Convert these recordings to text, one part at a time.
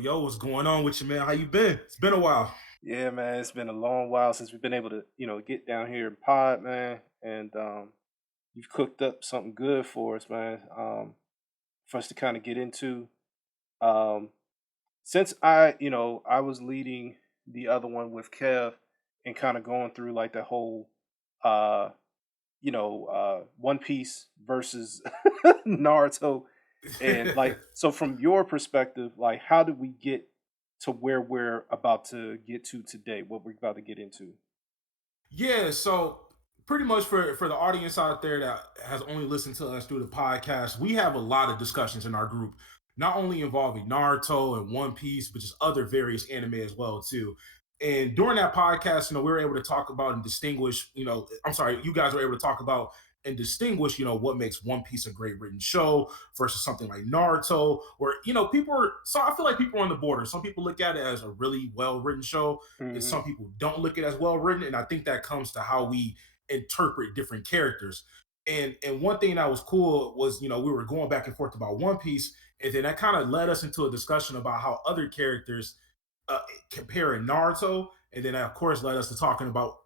Yo, what's going on with you, man? How you been? It's been a while. Yeah, man, it's been a long while since we've been able to, get down here and pod, man. And you've cooked up something good for us, man. For us to kind of get into. Um, since I was leading the other one with Kev and kind of going through like the whole, uh, One Piece versus Naruto, and like, so from your perspective, like, how did we get to where we're about to get to today? What we're about to get into? Yeah, so pretty much for the audience out there that has only listened to us through the podcast, we have a lot of discussions in our group, not only involving Naruto and One Piece, but just other various anime as well too. And during that podcast, we were able to talk about and distinguish, I'm sorry, you guys were able to talk about and distinguish, what makes One Piece a great written show versus something like Naruto, where people are. So I feel like people are on the border. Some people look at it as a really well written show, and Hmm. some people don't look at it as well written. And I think that comes to how we interpret different characters. And one thing that was cool was we were going back and forth about One Piece, and then that kind of led us into a discussion about how other characters comparing Naruto, and then that of course led us to talking about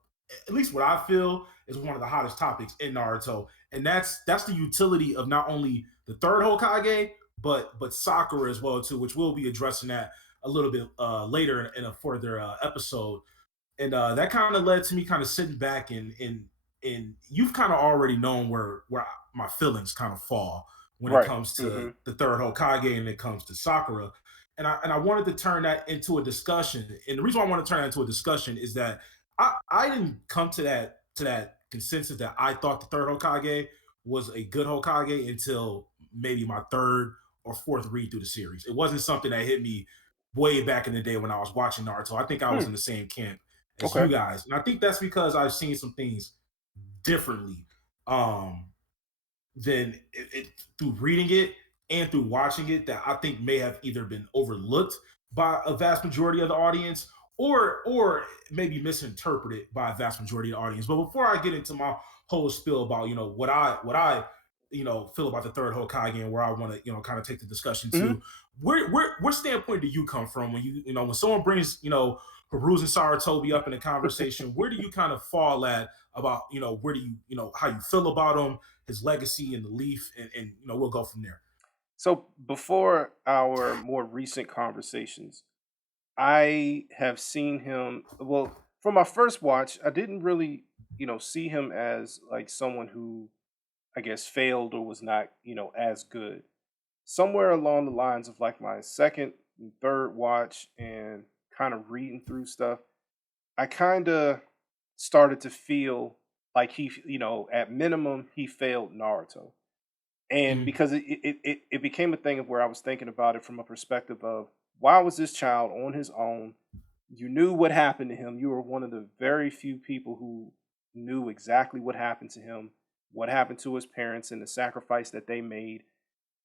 at least what I feel is one of the hottest topics in Naruto, and that's the utility of not only the third Hokage but Sakura as well too, which we'll be addressing that a little bit later in a further episode. And that kind of led to me kind of sitting back and you've kind of already known where my feelings kind of fall when it Right. comes to Hmm. the third Hokage and it comes to Sakura. And I wanted to turn that into a discussion. And the reason why I want to turn that into a discussion is that I didn't come to that consensus that I thought the third Hokage was a good Hokage until maybe my third or fourth read through the series. It wasn't something that hit me way back in the day when I was watching Naruto. I think I was Hmm. in the same camp as Okay. you guys. And I think that's because I've seen some things differently. Um, than through reading it and through watching it that I think may have either been overlooked by a vast majority of the audience or maybe misinterpreted by a vast majority of the audience. But before I get into my whole spiel about what I feel about the third Hokage and where I want to kind of take the discussion Hmm. to, where standpoint do you come from when when someone brings Hiruzen Sarutobi up in a conversation? Where do you kind of fall at about where do how you feel about him, his legacy and the leaf, and we'll go from there. So before our more recent conversations, I have seen him. Well, for my first watch, I didn't really, see him as like someone who I guess failed or was not, as good. Somewhere along the lines of like my second and third watch and kind of reading through stuff, I kind of started to feel like at minimum, he failed Naruto. And Mhm. because it became a thing of where I was thinking about it from a perspective of why was this child on his own? You knew what happened to him. You were one of the very few people who knew exactly what happened to him, what happened to his parents, and the sacrifice that they made.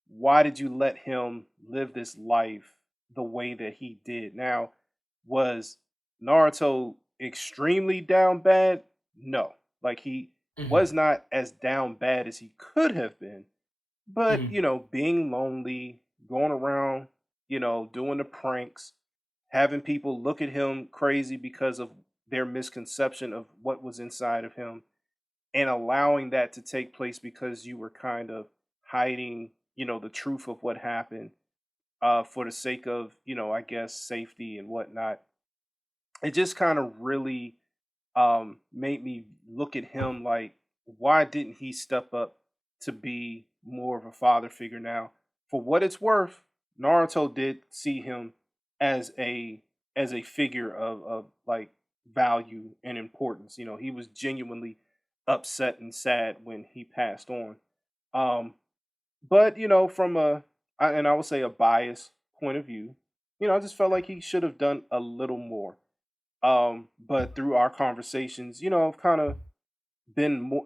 Why did you let him live this life the way that he did? Now, was Naruto extremely down bad? No. Like he Mhm. was not as down bad as he could have been. But, Mhm. being lonely, going around, doing the pranks, having people look at him crazy because of their misconception of what was inside of him, and allowing that to take place because you were kind of hiding, the truth of what happened for the sake of, I guess, safety and whatnot. It just kind of really made me look at him like, why didn't he step up to be more of a father figure? Now, for what it's worth, Naruto did see him as a figure of like value and importance. He was genuinely upset and sad when he passed on. Um, but from and I would say a biased point of view, I just felt like he should have done a little more. But through our conversations, I've kind of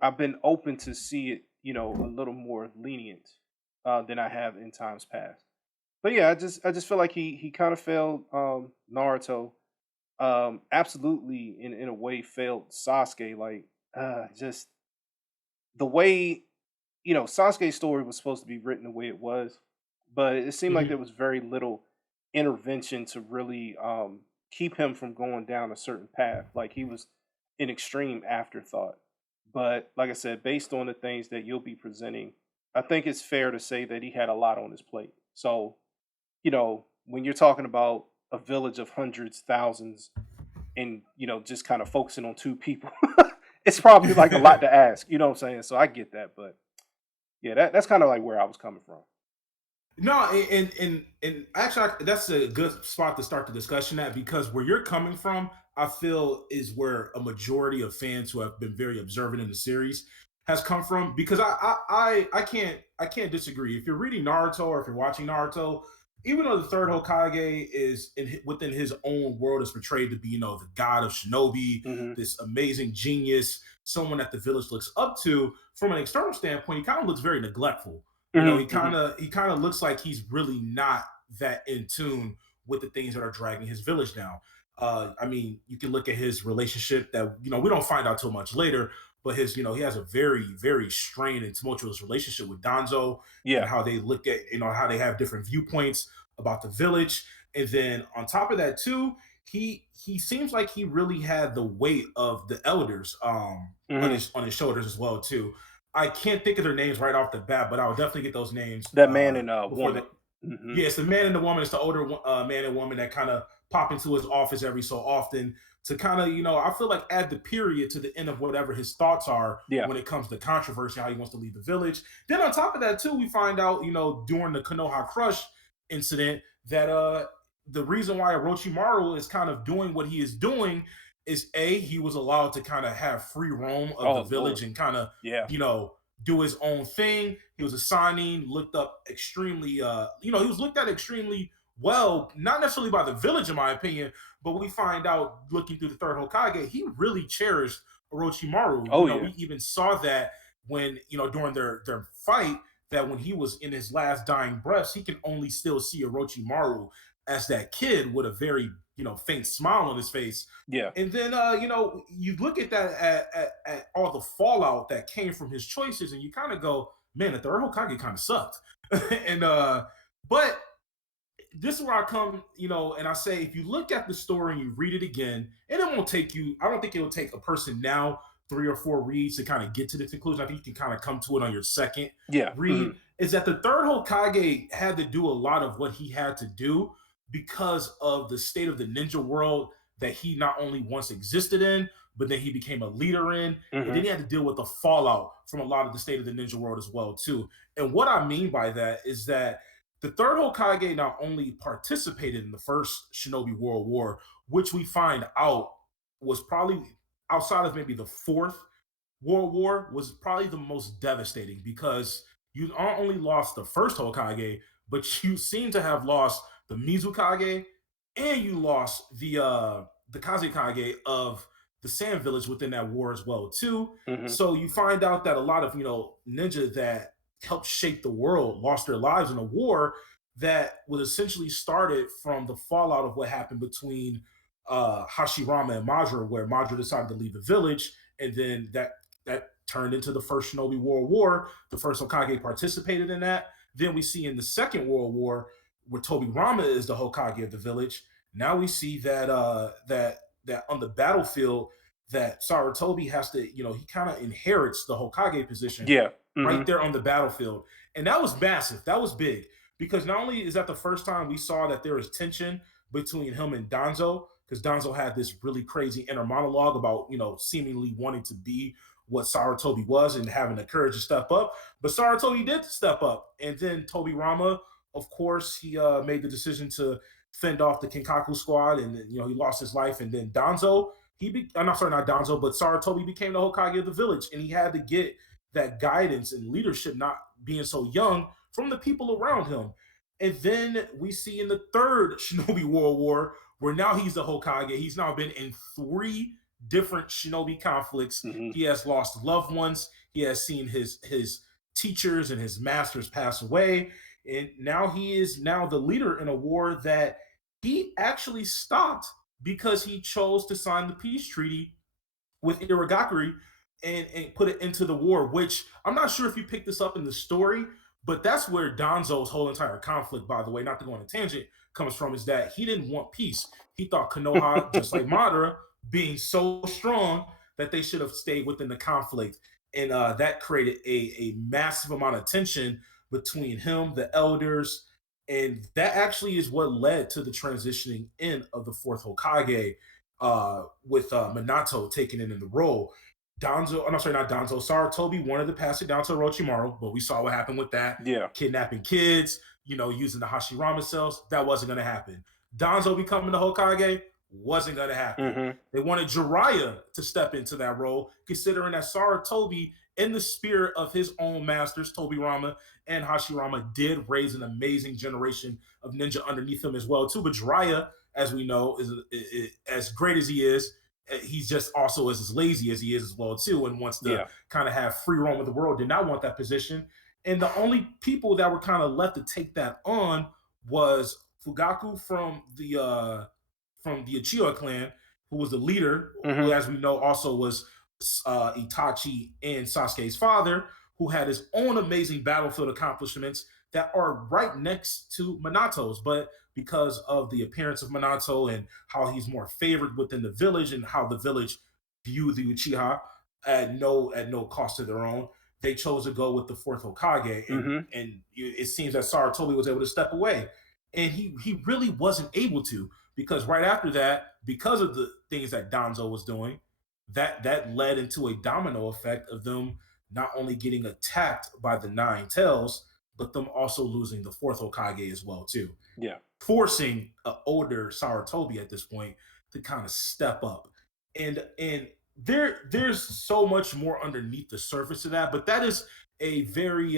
I've been open to see it, a little more lenient than I have in times past. But yeah, I just feel like he kind of failed Naruto. Absolutely in a way failed Sasuke. Like just the way Sasuke's story was supposed to be written the way it was, but it seemed like Mhm. there was very little intervention to really keep him from going down a certain path. Like he was an extreme afterthought. But like I said, based on the things that you'll be presenting, I think it's fair to say that he had a lot on his plate. So, when you're talking about a village of hundreds, thousands, and just kind of focusing on two people, it's probably like a lot to ask. You know what I'm saying? So I get that, but yeah, that's kind of like where I was coming from. No, and actually, that's a good spot to start the discussion at because where you're coming from, I feel is where a majority of fans who have been very observant in the series has come from. Because I can't disagree. If you're reading Naruto or if you're watching Naruto, even though the third Hokage is within his own world is portrayed to be the god of shinobi, Hmm. this amazing genius, someone that the village looks up to. From an external standpoint, he kind of looks very neglectful. He Hmm. kind Hmm. of he kind of looks like he's really not that in tune with the things that are dragging his village down. I mean, you can look at his relationship that we don't find out till much later, but he has a very very strained and tumultuous relationship with Danzo, and Yeah. how they look at how they have different viewpoints about the village, and then on top of that too, he seems like he really had the weight of the elders on Hmm. his shoulders as well too. I can't think of their names right off the bat, but I'll definitely get those names That man and before the. woman. Hmm. Yeah, it's the man and the woman. It's the older man and woman that kind of pop into his office every so often to kind of, I feel like add the period to the end of whatever his thoughts are Yeah. when it comes to controversy, how he wants to leave the village. Then on top of that, too, we find out, during the Konoha Crush incident that the reason why Orochimaru is kind of doing what he is doing is he was allowed to kind of have free roam of the Oh village Lord. and kind of, Yeah. you know, do his own thing. He was assigning, looked up extremely, he was looked at extremely well, not necessarily by the village, in my opinion, but we find out looking through the third Hokage, he really cherished Orochimaru. Oh yeah. We even saw that when, during their fight, that when he was in his last dying breaths, he can only still see Orochimaru as that kid with a very, faint smile on his face. Yeah. And then, you look at that at all the fallout that came from his choices, and you kind of go, man, the third Hokage kind of sucked. and but this is where I come, and I say, if you look at the story and you read it again, and it won't take you, I don't think it'll take a person now 3 or 4 reads to kind of get to the conclusion. I think you can kind of come to it on your second Yeah. read. Hmm. Is that the third Hokage had to do a lot of what he had to do because of the state of the ninja world that he not only once existed in, but then he became a leader in. And then Hmm. he had to deal with the fallout from a lot of the state of the ninja world as well, too. And what I mean by that is that the third Hokage not only participated in the first Shinobi World War, which we find out was probably outside of maybe the fourth World War, was probably the most devastating because you not only lost the first Hokage, but you seem to have lost the Mizukage and you lost the Kazekage of the Sand Village within that war as well too. Hmm. So you find out that a lot of ninja that helped shape the world lost their lives in a war that was essentially started from the fallout of what happened between Hashirama and Madara, where Madara decided to leave the village, and then that turned into the first Shinobi World War. The first Hokage participated in that. Then we see in the Second World War, where Tobirama is the Hokage of the village. Now we see that on the battlefield that Sarutobi has to, he kind of inherits the Hokage position Yeah. right Hmm. there on the battlefield. And that was massive. That was big because not only is that the first time we saw that there was tension between him and Danzo, because Danzo had this really crazy inner monologue about, seemingly wanting to be what Sarutobi was and having the courage to step up. But Sarutobi did step up. And then Toby Rama, of course, he made the decision to fend off the Kinkaku squad and, he lost his life. And then Danzo, I'm not sorry, not Danzo, but Sarutobi became the Hokage of the village. And he had to get that guidance and leadership, not being so young, from the people around him. And then we see in the third Shinobi World War, where now he's the Hokage. He's now been in 3 different Shinobi conflicts. Hmm. He has lost loved ones. He has seen his teachers and his masters pass away. And now he is now the leader in a war that he actually stopped because he chose to sign the peace treaty with Irigakuri and put it into the war, which I'm not sure if you picked this up in the story, But that's where Donzo's whole entire conflict, by the way, not to go on a tangent, comes from, is that he didn't want peace. He thought Konoha, just like Madara, being so strong that they should have stayed within the conflict. And that created a massive amount of tension between him, the elders, and that actually is what led to the transitioning in of the fourth Hokage, with Minato taking it in the role. Donzo, I'm sorry, not Donzo, Sarutobi wanted to pass it down to Orochimaru, but we saw what happened with that. Yeah. Kidnapping kids, using the Hashirama cells, that wasn't going to happen. Donzo becoming the Hokage wasn't going to happen. Hmm. They wanted Jiraiya to step into that role, considering that Sarutobi, in the spirit of his own masters, Tobirama and Hashirama, did raise an amazing generation of ninja underneath him as well, too. But Jiraiya, as we know, is as great as he is, he's just also as lazy as he is as well too, and wants to Yeah. kind of have free roam with the world. Did not want that position, and the only people that were kind of left to take that on was Fugaku from the Uchiha clan, who was the leader, who, Hmm. as we know, also was Itachi and Sasuke's father, who had his own amazing battlefield accomplishments that are right next to Minato's. But because of the appearance of Minato and how he's more favored within the village and how the village view the Uchiha at no cost to their own, they chose to go with the fourth Hokage, Hmm. and it seems that Saratobi was able to step away, and he really wasn't able to, because right after that, because of the things that Donzo was doing, that led into a domino effect of them not only getting attacked by the Nine Tails, but them also losing the fourth Hokage as well too, Yeah. forcing an older Saratobi at this point to kind of step up. And there's so much more underneath the surface of that, but a very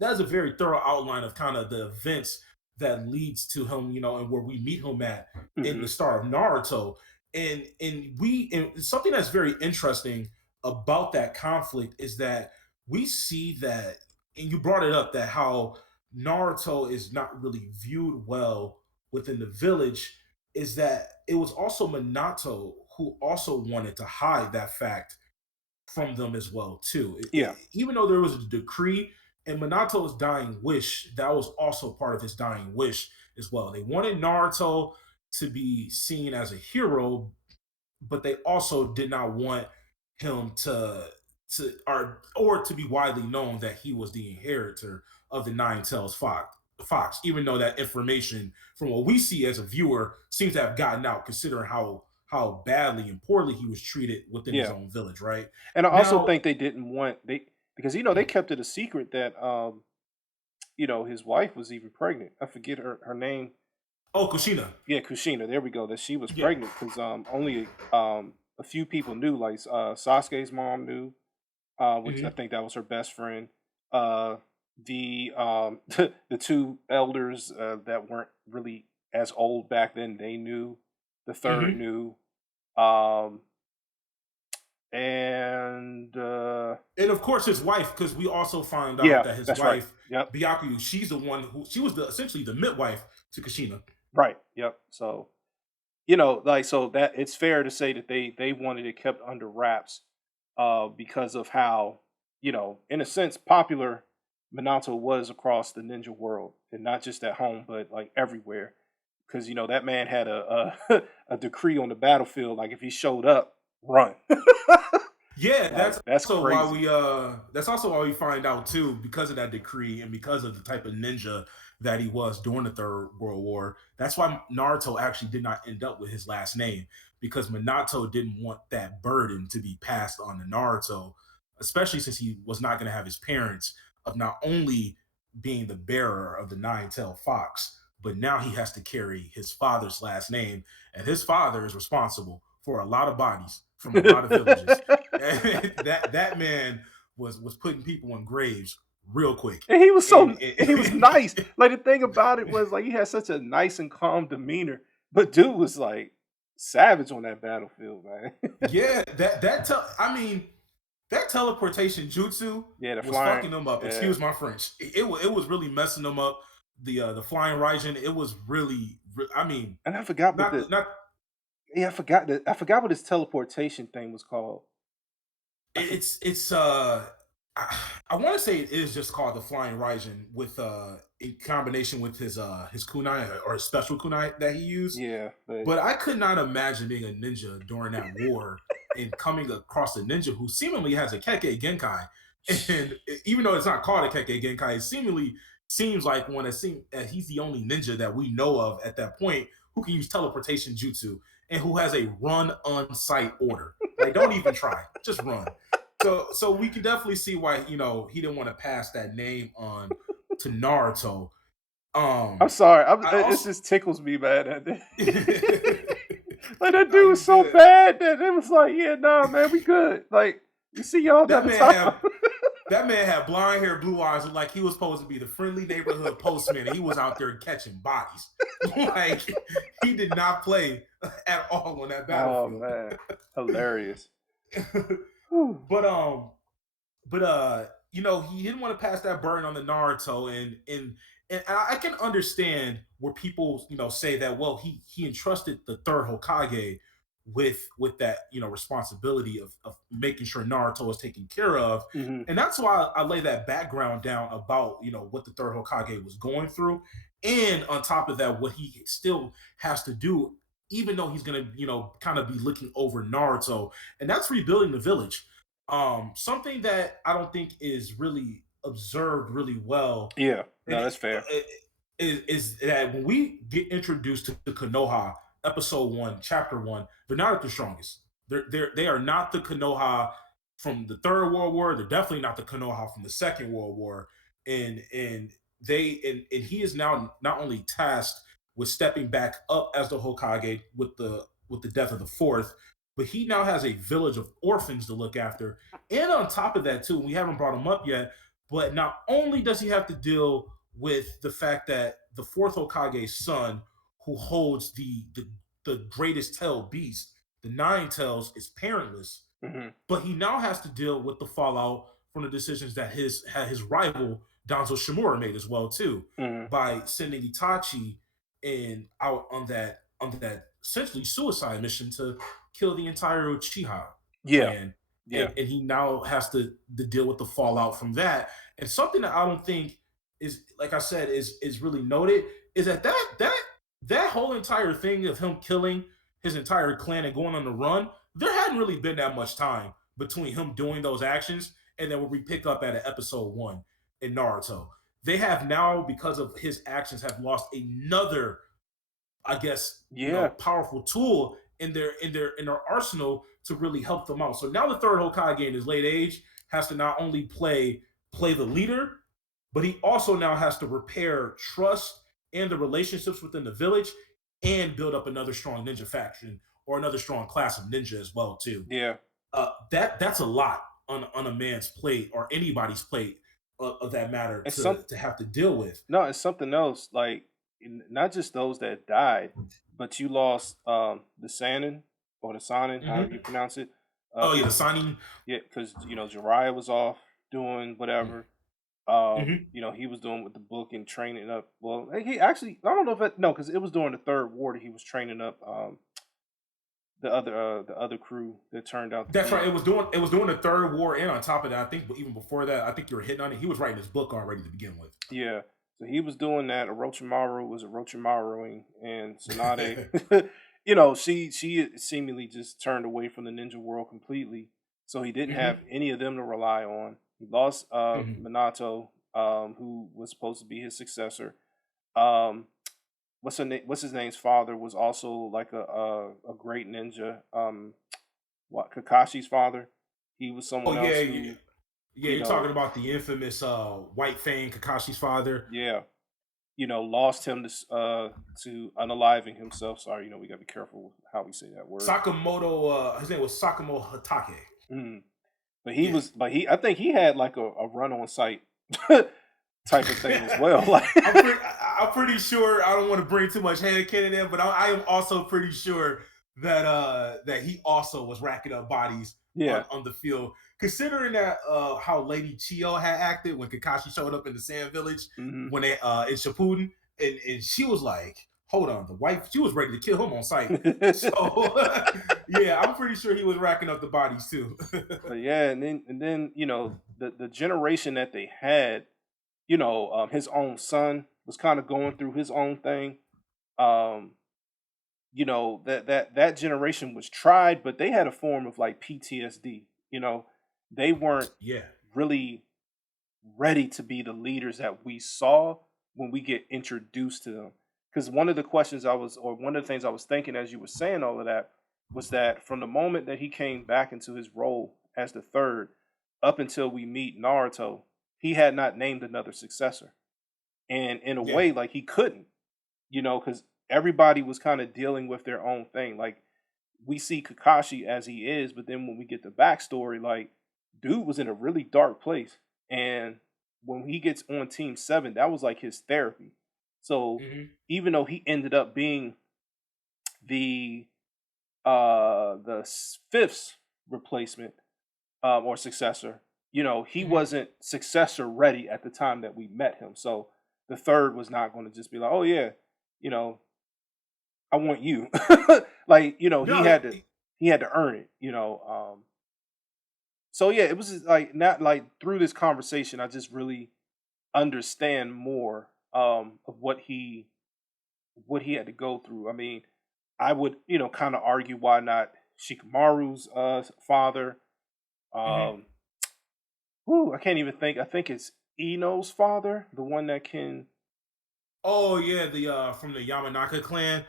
that's a very thorough outline of kind of the events that leads to him, and where we meet him at in Hmm. the start of Naruto. And something that's very interesting about that conflict is that we see that, and you brought it up, that how Naruto is not really viewed well within the village, is that it was also Minato who also wanted to hide that fact from them as well too. Yeah. Even though there was a decree and Minato's dying wish, that was also part of his dying wish as well. They wanted Naruto to be seen as a hero, but they also did not want him or to be widely known that he was the inheritor of the Nine Tails Fox, even though that information, from what we see as a viewer, seems to have gotten out, considering how badly and poorly he was treated within his Yeah. own village. Right And I also now, think they didn't want they because they kept it a secret that his wife was even pregnant. I forget her name. oh, Kushina, Yeah, Kushina. There we go. That she was yeah, pregnant because only a few people knew. Like Sasuke's mom knew, which I mhm, think that was her best friend. The the two elders that weren't really as old back then, they knew. The third mhm. knew. Um, and And of course his wife, because we also find out yeah, that his that's right. wife Yep. Byakuya, she's the one who she was essentially the midwife to Kushina. Right. Yep. So like so that it's fair to say that they wanted it kept under wraps, because of how in a sense popular Minato was across the ninja world, and not just at home but like everywhere, because that man had a a decree on the battlefield, like if he showed up, run. Yeah, Like that's crazy. that's also why we find out too, because of that decree and because of the type of ninja that he was during the Third World War. That's why Naruto actually did not end up with his last name, because Minato didn't want that burden to be passed on to Naruto, especially since he was not going to have his parents of not only being the bearer of the nine-tailed fox, but now he has to carry his father's last name, and his father is responsible for a lot of bodies from a lot of villages. That man was putting people in graves real quick. And he was And, and he was nice. Like the thing about it was like he had such a nice and calm demeanor, but dude was like savage on that battlefield, man. yeah, I mean, that teleportation jutsu Yeah, the was flying. fucking them up. Yeah, Excuse my French. It was really messing them up. The flying Raijin, it was really, I mean, and I forgot what the not I forgot what his teleportation thing was called. I for, it's I want to say it is just called the Flying Raijin with in combination with his kunai or his special kunai that he used. Yeah, but But I could not imagine being a ninja during that war and coming across a ninja who seemingly has a Kekkei Genkai. And even though it's not called a Kekkei Genkai, it seemingly seems like one that seems that he's the only ninja that we know of at that point who can use teleportation jutsu and who has a run on sight order. Like, don't even try, just run. So we can definitely see why he didn't want to pass that name on to Naruto. I'm Um, sorry. I It also just tickles me, man. no, Like that dude was you so good. bad that it was like, yeah, nah, man, we good. Like we see y'all That another man time. had that man had blonde hair, blue eyes, like he was supposed to be the friendly neighborhood postman, and he was out there catching bodies. Like he did not play at all on that Oh battlefield. man, hilarious. Whew. but he didn't want to pass that burden on the Naruto, and I can understand where people say that, well, he entrusted the third Hokage with that responsibility of making sure Naruto is taken care of. Hmm. And that's why I lay that background down about what the third Hokage was going through, and on top of that, what he still has to do, even though he's gonna kind of be looking over Naruto, and that's rebuilding the village. Something that I don't think is really observed really well, Yeah, and no, that's fair. is that when we get introduced to the Konoha, episode 1, chapter 1, they're not at the strongest. They are not the Konoha from the Third World War. They're definitely not the Konoha from the Second World War. And he is now not only tasked with stepping back up as the Hokage with the death of the fourth, but he now has a village of orphans to look after. And on top of that, too, we haven't brought him up yet, but not only does he have to deal with the fact that the fourth Hokage's son, who holds the greatest tail beast, the Nine Tails, is parentless, Hmm. but he now has to deal with the fallout from the decisions that his rival Danzo Shimura made as well too, Hmm. by sending Itachi and out on that essentially suicide mission to kill the entire Uchiha Yeah, clan, yeah, and he now has to deal with the fallout from that. And something that I don't think is, like I said, is really noted is that whole entire thing of him killing his entire clan and going on the run, there hadn't really been that much time between him doing those actions and then when we pick up at episode 1 in Naruto. They have now, because of his actions, have lost another, I guess, yeah, powerful tool in their arsenal to really help them out. So now the third Hokage in his late age has to not only play the leader, but he also now has to repair trust and the relationships within the village and build up another strong ninja faction or another strong class of ninja as well too. yeah. That's a lot on a man's plate or anybody's plate of that matter And to have to deal with. no, it's something else. Like not just those that died, but you lost the Sanin or the Sanin, however you Mm-hmm. pronounce it. Oh yeah, the 'Cause signing. yeah, because Jiraiya was off doing whatever. Mm-hmm. He was doing with the book and training up. Well, he actually, I don't know if it, no, because it was during the third war that he was training up the other crew that turned out to That's right. be. It was during the third war, and on top of that, I think even before that, I think you were hitting on it. He was writing his book already to begin with. Yeah. So he was doing that. Orochimaru was Orochimaruing, and Tsunade, she seemingly just turned away from the ninja world completely. So he didn't have Hmm. any of them to rely on. He lost Hmm. Minato, who was supposed to be his successor. Um, what's his name's father was also like a great ninja. What Kakashi's father? He was Oh someone yeah, else yeah, who yeah. you You're talking know, about the infamous White Fang, Kakashi's father, yeah, lost him to unaliving himself. Sorry, we got to be careful with how we say that word. Sakamoto. His name was Sakamoto Hatake. Mm. Yeah. I think he had like a run on site type of thing as well. Like, I'm pretty sure. I don't want to bring too much hand cannon in, but I am also pretty sure that he also was racking up bodies yeah, on the field. Considering that how Lady Chio had acted when Kakashi showed up in the Sand Village hmm when they in Shippuden, and she was like, "Hold on, the wife." She was ready to kill him on sight. So yeah, I'm pretty sure he was racking up the bodies too. but yeah, and then the generation that they had, his own son was kind of going through his own thing. Um, that generation was tried, but they had a form of like PTSD. They weren't Yeah. really ready to be the leaders that we saw when we get introduced to them. Because one of the questions or one of the things I was thinking as you were saying all of that was that from the moment that he came back into his role as the third up until we meet Naruto, he had not named another successor. And in a Yeah. way, like he couldn't, because everybody was kind of dealing with their own thing. Like we see Kakashi as he is, but then when we get the backstory, like dude was in a really dark place. And when he gets on Team Seven, that was like his therapy. So Hmm. even though he ended up being the fifth replacement or successor, he Hmm. wasn't successor ready at the time that we met him. So the third was not going to just be like, oh yeah, you know, I want you. Like, No. he had to earn it, so yeah, it was just like not like through this conversation, I just really understand more of what he had to go through. I mean, I would, kind of argue why not Shikamaru's father. Hmm. Um whoo, I can't even think. I think it's Ino's father, the one that can. Oh yeah, the from the Yamanaka clan.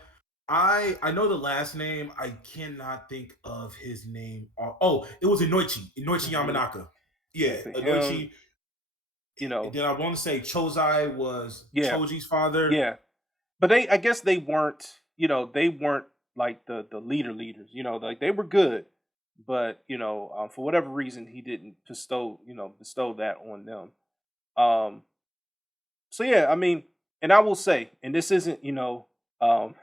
I know the last name. I cannot think of his name. Oh, it was Inoichi Mhm. Yamanaka. Yeah, Yeah, for him, Inoichi. you know, Then I want to say Chozai was yeah, Choji's father. yeah. But I guess they weren't like the leaders, like they were good, but for whatever reason he didn't bestow that on them. Um, so yeah, I mean, and I will say, and this isn't um,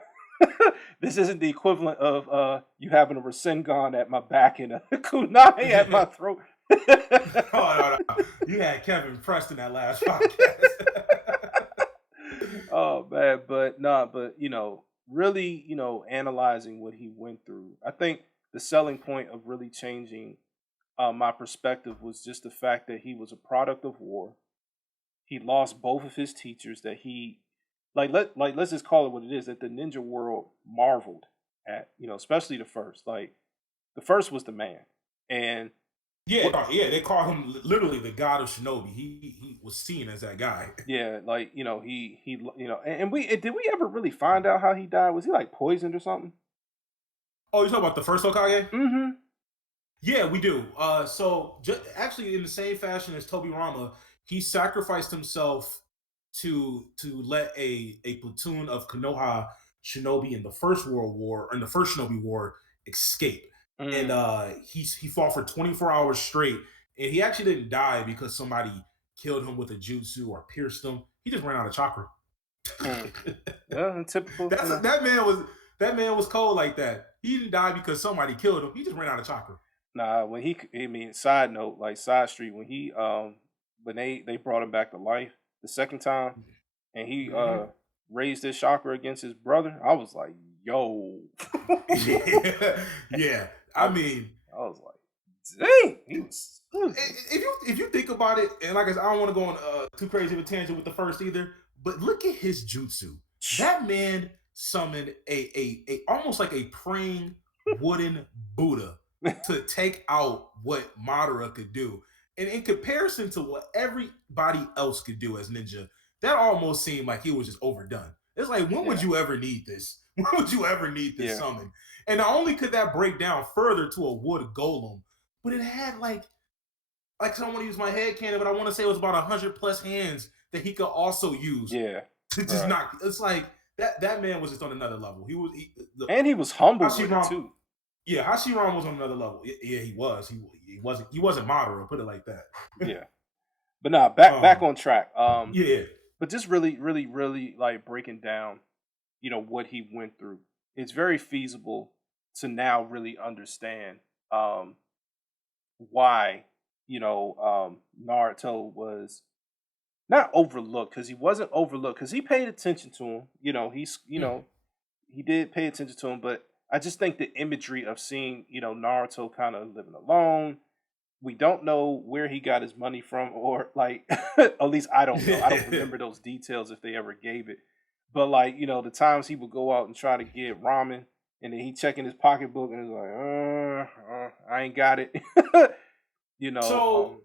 this isn't the equivalent of you having a Rasengan at my back and a kunai at my throat. Oh no, no, you had Kevin Preston that last podcast. Oh man, but nah, but really, analyzing what he went through. I think the selling point of really changing my perspective was just the fact that he was a product of war. He lost both of his teachers that he let's just call it what it is, that the ninja world marveled at, especially the first. Like the first was the man. And Yeah, what no, yeah, they call him literally the god of shinobi. He was seen as that guy. yeah, like, and did we ever really find out how he died? Was he like poisoned or something? Oh, you talking about the first Hokage? Mhm. Yeah, we do. Actually, in the same fashion as Toby Rama, he sacrificed himself to let a platoon of Konoha shinobi in the First World War, or in the First Shinobi War, escape. And Mm, he fought for 24 hours straight, and he actually didn't die because somebody killed him with a jutsu or pierced him. He just ran out of chakra. mm. Yeah, and typical, That man was cold like that. He didn't die because somebody killed him. He just ran out of chakra. nah, I mean, side note, like side street, when they brought him back to life the second time and he Hmm. raised his chakra against his brother, I was like, yo. Yeah, yeah. I I was mean, I was like, dang, he was stupid. if you think about it, and like I said, I don't want to go on too crazy of a tangent with the first either. But look at his jutsu. That man summoned a almost like a praying wooden Buddha to take out what Madara could do. And in comparison to what everybody else could do as ninja, that almost seemed like he was just overdone. It's like, when would Yeah, you ever need this? When would you ever need this yeah, summon? And not only could that break down further to a wood golem, but it had like I don't want to use my head cannon, but I want to say it was about 100 plus hands that he could also use yeah. to just Right. knock. It's like that man was just on another level. The And he was humble with it Hashiram, too. yeah, Hashiram was on another level. Yeah, he was. He wasn't Madara. Put it like that. Yeah. But nah, back um, on track. yeah, But just really, really, really like breaking down, what he went through. It's very feasible to now really understand why, Naruto was not overlooked, because he wasn't overlooked, because he paid attention to him. mm, He did pay attention to him, but I just think the imagery of seeing, Naruto kind of living alone, we don't know where he got his money from, or like, at least I don't know. I don't remember those details if they ever gave it. But like, the times he would go out and try to get ramen, and then he check in his pocketbook and it's like, I ain't got it. you know, So um,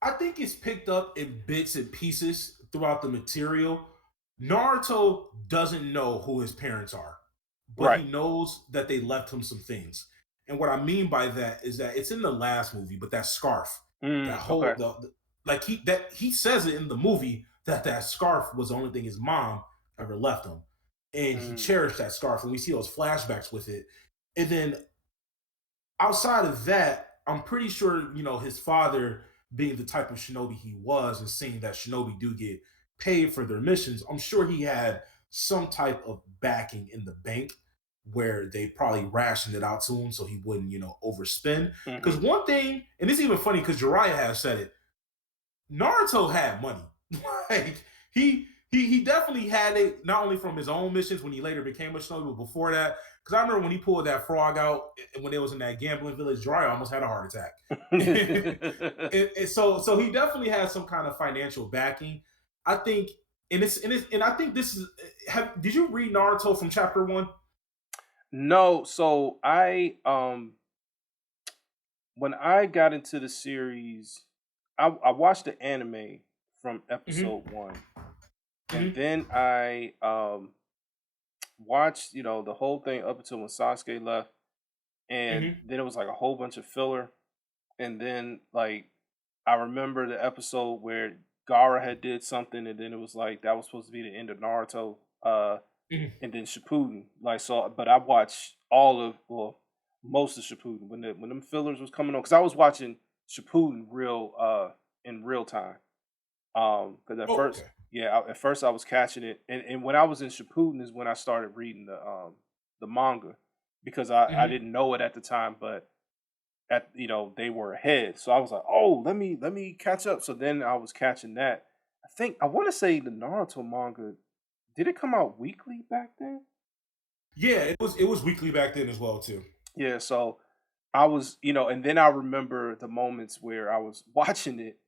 I think it's picked up in bits and pieces throughout the material. Naruto doesn't know who his parents are, but right. he knows that they left him some things. And what I mean by that is that it's in the last movie, but that scarf, that whole Okay. like he says it in the movie that that scarf was the only thing his mom ever left him, and he Mm, cherished that scarf. And we see those flashbacks with it, and then outside of that, I'm pretty sure, his father being the type of shinobi he was and seeing that shinobi do get paid for their missions, I'm sure he had some type of backing in the bank where they probably rationed it out to him so he wouldn't, overspend. Because mhm. one thing, and it's even funny because Jiraiya has said it, Naruto had money. like he definitely had it not only from his own missions when he later became a shinobi, but before that. Because I remember when he pulled that frog out and when it was in that gambling village, Dry almost had a heart attack. So he definitely has some kind of financial backing. I think, and I think this is. Did you read Naruto from chapter one? No, so when I got into the series, I watched the anime from episode Mm-hmm. one, and Mm-hmm. then I watched the whole thing up until when Sasuke left, and Mm-hmm. then it was like a whole bunch of filler, and then like I remember the episode where Gara had did something, and then it was like that was supposed to be the end of Naruto, Mm-hmm. and then Shippuden. Like so, but I watched all of most of Shippuden when them fillers was coming on because I was watching Shippuden in real time. Because at Oh, first, okay. yeah, at first I was catching it, and when I was in Shippuden is when I started reading the manga because I Mm-hmm. didn't know it at the time, but they were ahead, so I was like, oh, let me catch up. So then I was catching that. I want to say the Naruto manga did it come out weekly back then? Yeah, it was weekly back then as well too. Yeah, so I was, and then I remember the moments where I was watching it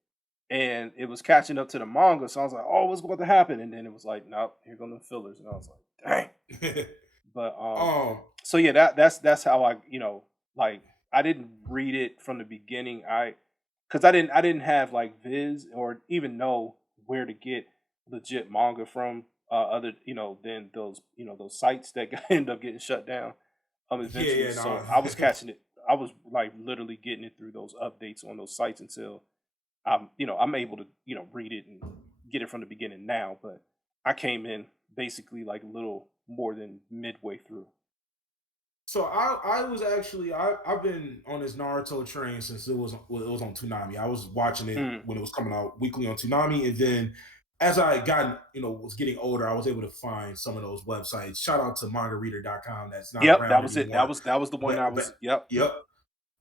and it was catching up to the manga. So I was like, oh, what's going to happen? And then it was like, nope, here go the fillers. And I was like, dang. But um, so yeah, that's how I, like I didn't read it from the beginning. Because I didn't have like Viz or even know where to get legit manga from other, than those, those sites that end up getting shut down yeah, eventually. yeah, no. So I was catching it. I was like literally getting it through those updates on those sites until I'm able to, read it and get it from the beginning now, but I came in basically like a little more than midway through. So I was actually I've been on this Naruto train since it was on Toonami. I was watching it Mm. when it was coming out weekly on Toonami, and then as I got was getting older, I was able to find some of those websites. Shout out to mangareader.com that's not Yep, that around was it. That anymore. was that was the one I But was. Yep. yep,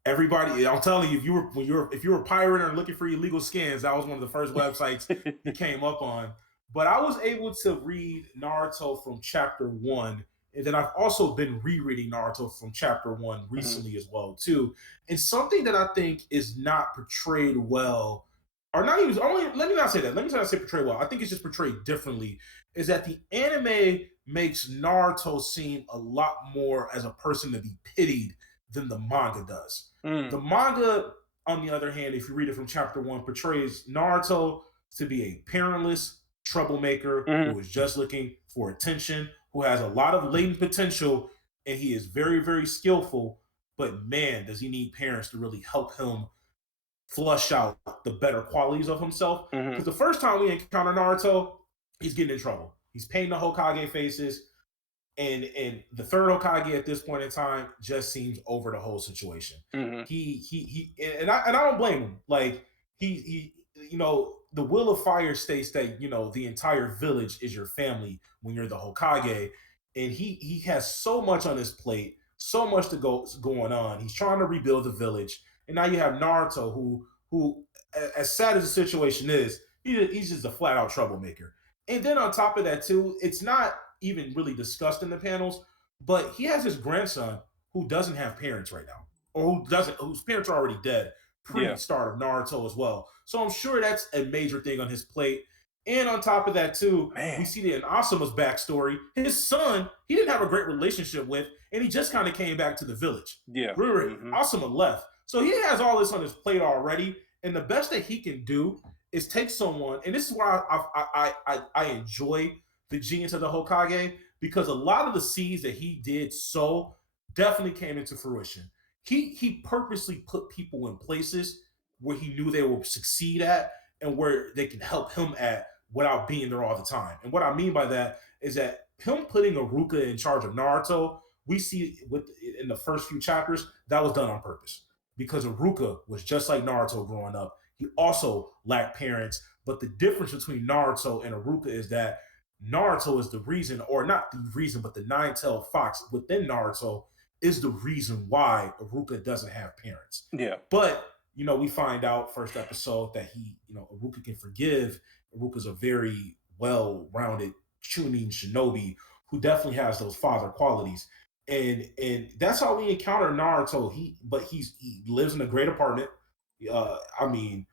everybody, I'm telling you, if you were pirating or looking for illegal skins, that was one of the first websites you came up on. But I was able to read Naruto from chapter one, and then I've also been rereading Naruto from chapter one Mhm. recently as well too. And something that I think is not portrayed well, or not even only let me not say that. Let me not say portrayed well. I think it's just portrayed differently. Is that the anime makes Naruto seem a lot more as a person to be pitied than the manga does. The Mm. manga, on the other hand, if you read it from chapter one, portrays Naruto to be a parentless troublemaker Mhm. who is just looking for attention, who has a lot of latent potential, and he is very, very skillful. But man, does he need parents to really help him flush out the better qualities of himself? Because Mhm. the first time we encounter Naruto, he's getting in trouble. He's painting the Hokage faces, and the third Hokage at this point in time just seems over the whole situation. Mhm. He and I don't blame him. Like he the will of fire states that the entire village is your family when you're the Hokage, and he has so much on his plate, so much to go going on. He's trying to rebuild the village, and now you have Naruto who as sad as the situation is, he's just a flat out troublemaker. And then on top of that too, it's not even really discussed in the panels, but he has his grandson who doesn't have parents right now, or whose parents are already dead. Yeah. pre-start of Naruto as well. So I'm sure that's a major thing on his plate. And on top of that, too, we Man. see the in Asuma's backstory. His son, he didn't have a great relationship with, and he just kind of came back to the village. Yeah. Remember, Mhm. Asuma left. So he has all this on his plate already. And the best that he can do is take someone, and this is why I enjoy the genius of the Hokage, because a lot of the seeds that he did sow definitely came into fruition. He purposely put people in places where he knew they would succeed at and where they can help him at without being there all the time. And what I mean by that is that him putting Aruka in charge of Naruto, we see with in the first few chapters that was done on purpose because Aruka was just like Naruto growing up. He also lacked parents, but the difference between Naruto and Aruka is that Naruto is the reason, or not the reason, but the nine-tailed fox within Naruto is the reason why Aruka doesn't have parents. Yeah. But we find out first episode that Aruka can forgive. Aruka's a very well-rounded Chunin shinobi who definitely has those father qualities. And that's how we encounter Naruto. He lives in a great apartment. I mean,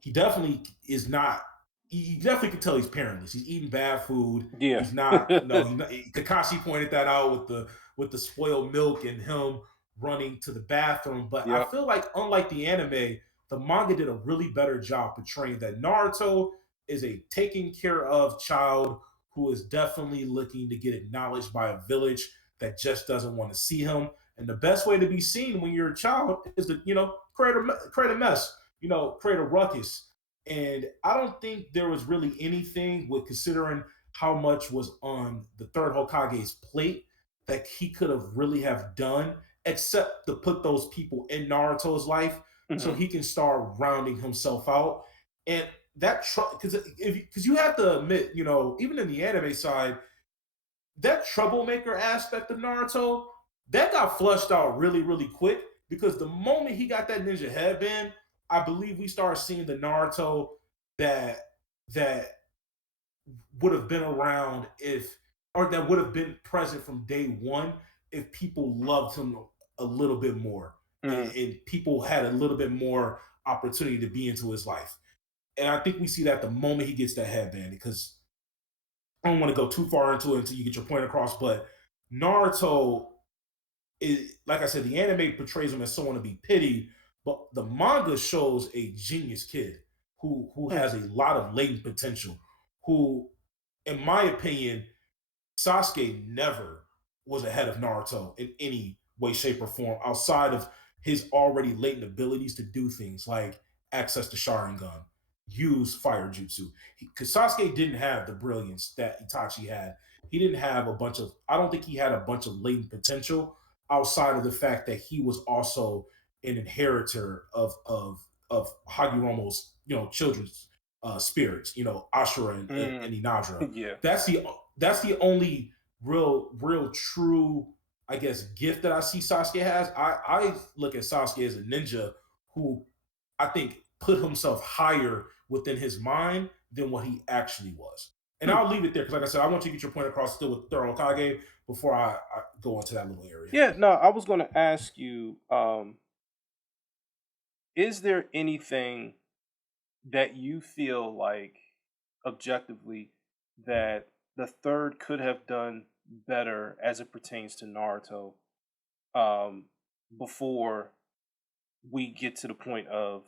he definitely is not. He definitely can tell he's parentless. He's eating bad food. Yeah. He's not. Kakashi pointed that out with the spoiled milk and him running to the bathroom. But I Yep. feel like unlike the anime, the manga did a really better job portraying that Naruto is a taken care of child who is definitely looking to get acknowledged by a village that just doesn't want to see him. And the best way to be seen when you're a child is to create a mess, create a ruckus. And I don't think there was really anything with considering how much was on the third Hokage's plate that he could have really have done except to put those people in Naruto's life so Mhm. he can start rounding himself out. And that because you have to admit, even in the anime side, that troublemaker aspect of Naruto that got flushed out really, really quick because the moment he got that ninja headband, I believe we start seeing the Naruto that that would have been around if or that would have been present from day one if people loved him a little bit more Mhm. and people had a little bit more opportunity to be into his life. And I think we see that the moment he gets that headband because I don't want to go too far into it until you get your point across, but Naruto like I said, the anime portrays him as someone to be pitied, but the manga shows a genius kid who Mm. has a lot of latent potential, who, in my opinion, Sasuke never was ahead of Naruto in any way, shape, or form outside of his already latent abilities to do things like access to Sharingan, use fire jutsu. Because Sasuke didn't have the brilliance that Itachi had. He didn't have I don't think he had a bunch of latent potential outside of the fact that he was also an inheritor of Hagiromo's, children's spirits, Ashura and Mm. Inadra. Yeah. That's the only real true, I guess, gift that I see Sasuke has. I look at Sasuke as a ninja who I think put himself higher within his mind than what he actually was. And Hmm. I'll leave it there because, like I said, I want you to get your point across still with Thorough Kage before I go into that little area. Yeah, no, I was going to ask you, is there anything that you feel like objectively that the third could have done better as it pertains to Naruto, um, before we get to the point of,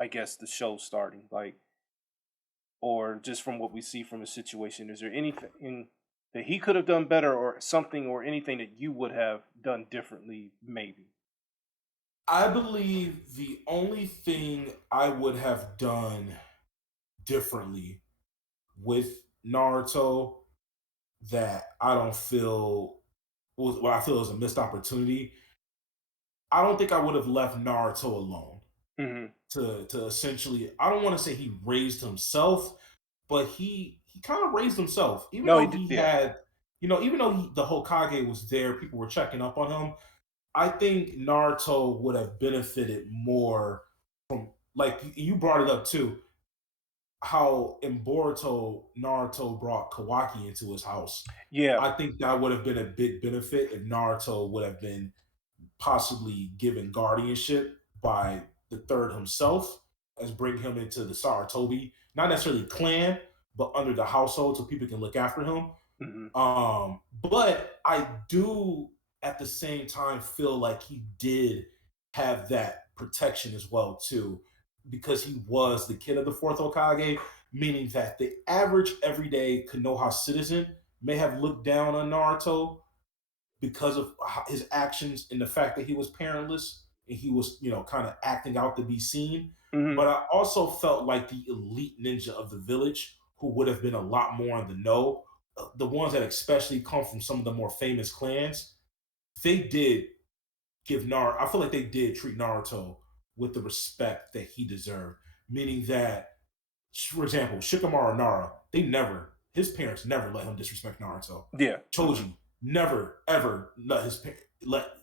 I guess, the show starting? Like, or just from what we see from the situation, is there anything that he could have done better, or something, or anything that you would have done differently, maybe? I believe the only thing I would have done differently with Naruto that I don't feel what I feel is a missed opportunity. I don't think I would have left Naruto alone Hmm. to essentially. I don't want to say he raised himself, but he kind of raised himself. Even No, he though did. he Yeah. had, even though the Hokage was there, people were checking up on him. I think Naruto would have benefited more from like you brought it up too how in Boruto, Naruto brought Kawaki into his house. Yeah. I think that would have been a big benefit if Naruto would have been possibly given guardianship by the third himself, as bring him into the Sarutobi, not necessarily clan, but under the household so people can look after him. Hmm. But I do at the same time feel like he did have that protection as well too, because he was the kid of the fourth Hokage, meaning that the average everyday Konoha citizen may have looked down on Naruto because of his actions and the fact that he was parentless and he was, kind of acting out to be seen. Hmm. But I also felt like the elite ninja of the village, who would have been a lot more in the know, the ones that especially come from some of the more famous clans, they did give Naruto. I feel like they did treat Naruto with the respect that he deserved, meaning that, for example, Shikamaru Nara, his parents never let him disrespect Naruto. Yeah. Hmm. Choji never ever let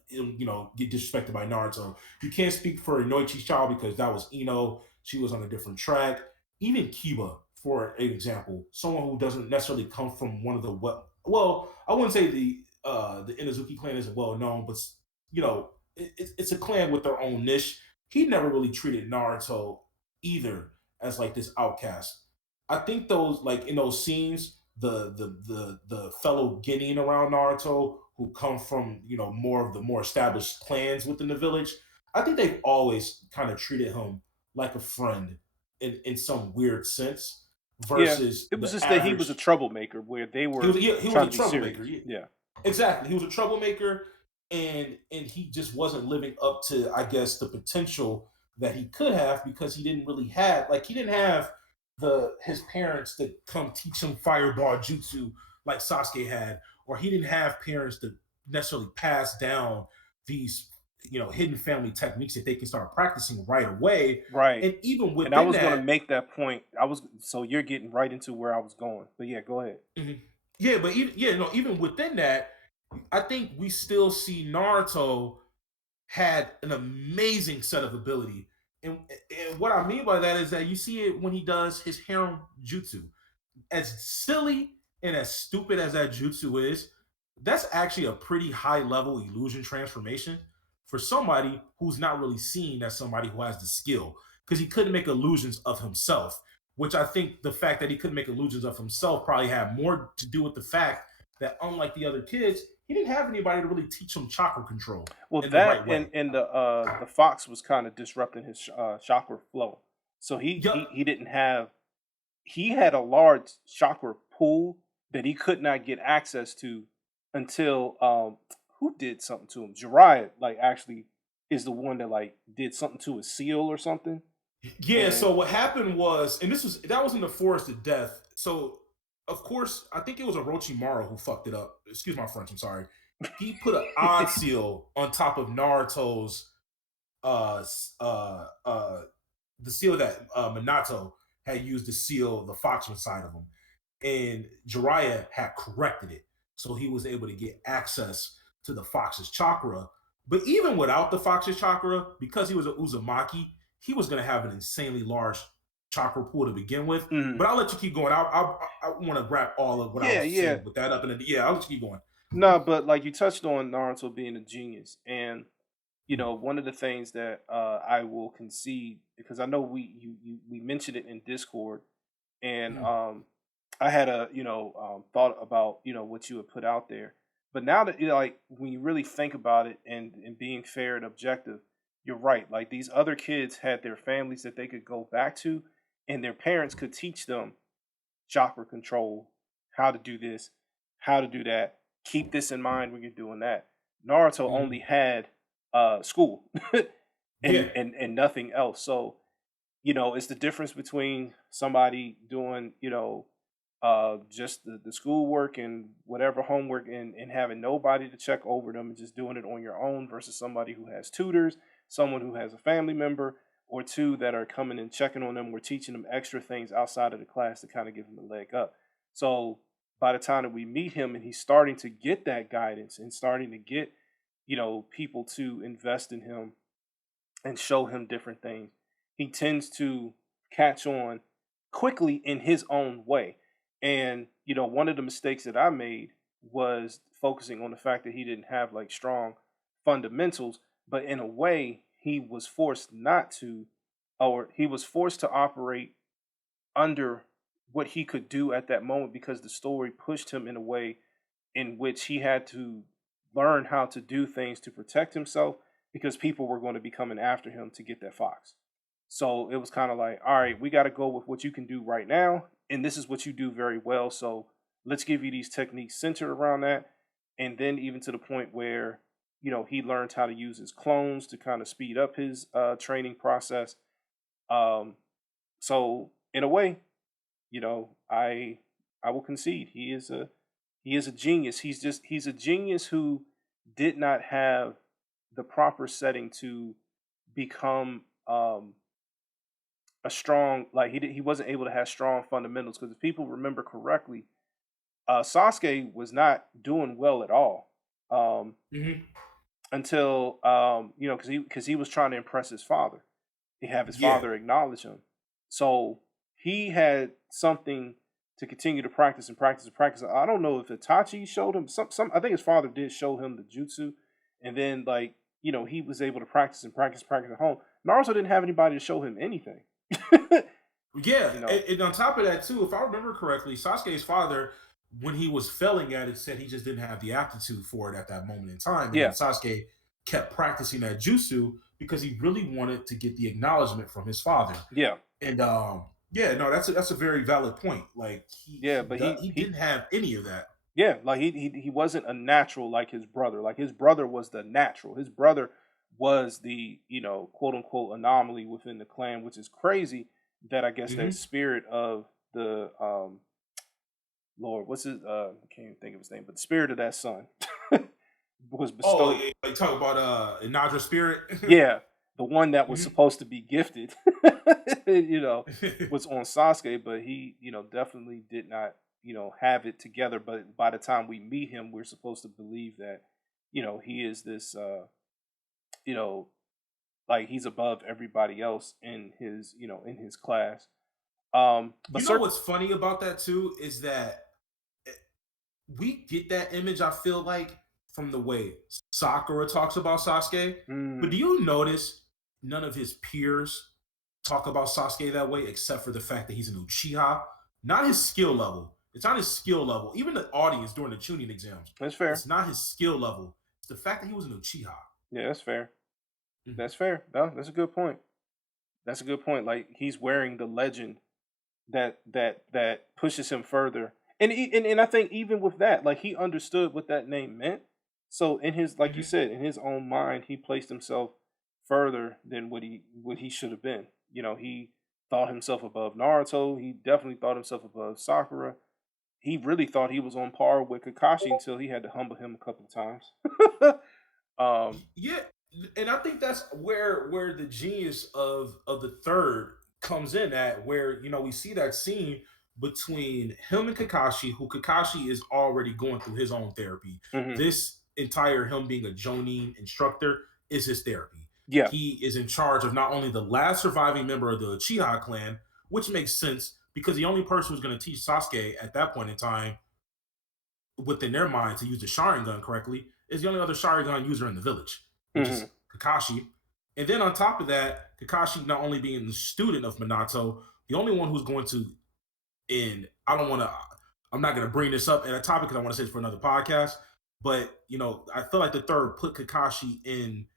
him, get disrespected by Naruto. You can't speak for Inoichi's child because that was Ino. She was on a different track. Even Kiba, for an example, someone who doesn't necessarily come from one of the well, I wouldn't say the Inazuki clan isn't well known, but it's a clan with their own niche. He never really treated Naruto either as like this outcast. I think those, like, in those scenes, the fellow Guinean around Naruto who come from, more of the more established clans within the village, I think they've always kind of treated him like a friend in some weird sense, Yeah. versus It was the just that he was a average. troublemaker where they He was were yeah, he was trying a to be troublemaker. serious. Yeah, Yeah. exactly. He was a troublemaker, and he just wasn't living up to, I guess, the potential that he could have, because he didn't have the his parents to come teach him fireball jutsu like Sasuke had, or he didn't have parents to necessarily pass down these, hidden family techniques that they can start practicing right away. Right. And even And I within was gonna that, make that point. So you're getting right into where I was going. But yeah, go ahead. mhm. Yeah, but even within that, I think we still see Naruto had an amazing set of ability. And what I mean by that is that you see it when he does his harem jutsu. As silly and as stupid as that jutsu is, that's actually a pretty high level illusion transformation for somebody who's not really seen as somebody who has the skill, because he couldn't make illusions of himself. Which I think the fact that he couldn't make illusions of himself probably had more to do with the fact that, unlike the other kids, he didn't have anybody to really teach him chakra control Well, in the that right and way. the fox was kind of disrupting his chakra flow. So Yup. he didn't have he had a large chakra pool that he could not get access to until who did something to him? Jiraiya like actually is the one that like did something to his seal or something. Yeah, And so what happened was, and that was in the forest of death. So of course, I think it was Orochimaru who fucked it up. Excuse my French, I'm sorry. He put an odd seal on top of Naruto's the seal that Minato had used to seal the fox inside of him. And Jiraiya had corrected it. So he was able to get access to the fox's chakra. But even without the fox's chakra, because he was a Uzumaki, he was going to have an insanely large chakra pool to begin with. Mhm. But I'll let you keep going. I want to wrap all of what I Yeah, was yeah. saying with that up. And then, yeah, I'll let you keep going. No, but like you touched on Naruto being a genius, and one of the things that I will concede because I know we mentioned it in Discord, and Mhm. I had a thought about what you would put out there, but now that like when you really think about it and being fair and objective, you're right. Like these other kids had their families that they could go back to, and their parents could teach them chakra control, how to do this, how to do that. Keep this in mind when you're doing that. Naruto only Mhm. had school Yeah. and nothing else. So, it's the difference between somebody doing, just the schoolwork and whatever homework and having nobody to check over them and just doing it on your own versus somebody who has tutors, someone who has a family member or two that are coming and checking on them or teaching them extra things outside of the class to kind of give them a leg up. So by the time that we meet him and he's starting to get that guidance and starting to get, people to invest in him and show him different things, he tends to catch on quickly in his own way. And, one of the mistakes that I made was focusing on the fact that he didn't have like strong fundamentals, but in a way, he was forced not to, or he was forced to operate under what he could do at that moment because the story pushed him in a way in which he had to learn how to do things to protect himself because people were going to be coming after him to get that fox. So it was kind of like, all right, we got to go with what you can do right now. And this is what you do very well. So let's give you these techniques centered around that. And then even to the point where, he learned how to use his clones to kind of speed up his training process. Um, so in a way, I will concede he is a genius. He's a genius who did not have the proper setting to become a strong, like he wasn't able to have strong fundamentals because if people remember correctly, Sasuke was not doing well at all Hmm. until because he was trying to impress his father. He have his Yeah, father acknowledge him, so he had something to continue to practice and practice and practice. I don't know if Itachi showed him some. I think his father did show him the jutsu, and then he was able to practice and practice practice at home. Naruto didn't have anybody to show him anything. yeah, you know, and on top of that too, if I remember correctly, Sasuke's father, when he was failing at it, said he just didn't have the aptitude for it at that moment in time, and then yeah, Sasuke kept practicing that jutsu because he really wanted to get the acknowledgement from his father. yeah, And yeah, no, that's a very valid point. Like yeah. But he didn't have any of that. yeah, like he wasn't a natural like his brother. Like his brother was the natural. His brother was the quote unquote anomaly within the clan, which is crazy. That I guess that Hmm. spirit of the Lord, what's his I can't even think of his name, but the spirit of that son was Oh, bestowed. yeah, you talk about Najdra spirit. Yeah, the one that was Hmm. supposed to be gifted, you know, was on Sasuke, but he, definitely did not, have it together. But by the time we meet him, we're supposed to believe that, he is this, you know, like he's above everybody else in his, in his class. But You know certain, what's funny about that too is that we get that image, I feel like, from the way Sakura talks about Sasuke. But do mm, you notice none of his peers talk about Sasuke that way, except for the fact that he's an Uchiha? Not his skill level. It's not his skill level. Even the audience during the tuning exams, that's fair. it's not his skill level. It's the fact that he was an Uchiha. Yeah, that's fair. Mhm. That's fair. No, that's a good point. That's a good point. Like he's wearing the legend that pushes him further. And I think even with that, like he understood what that name meant. So in his like you Mhm. said, in his own mind, he placed himself further than what he should have been. He thought himself above Naruto. He definitely thought himself above Sakura. He really thought he was on par with Kakashi until he had to humble him a couple of times. um, Yeah, and I think that's where the genius of the third comes in at, where we see that scene between him and Kakashi, who Kakashi is already going through his own therapy. mhm. This entire him being a Jonin instructor is his therapy. Yeah. He is in charge of not only the last surviving member of the Uchiha clan, which makes sense because the only person who's going to teach Sasuke at that point in time within their mind to use the Sharingan correctly is the only other Sharingan user in the village, which Hmm. is Kakashi. And then on top of that, Kakashi not only being the student of Minato, the only one who's going to, and I don't want to, I'm not going to bring this up at a topic because I want to say it's for another podcast. But I feel like the third put Kakashi in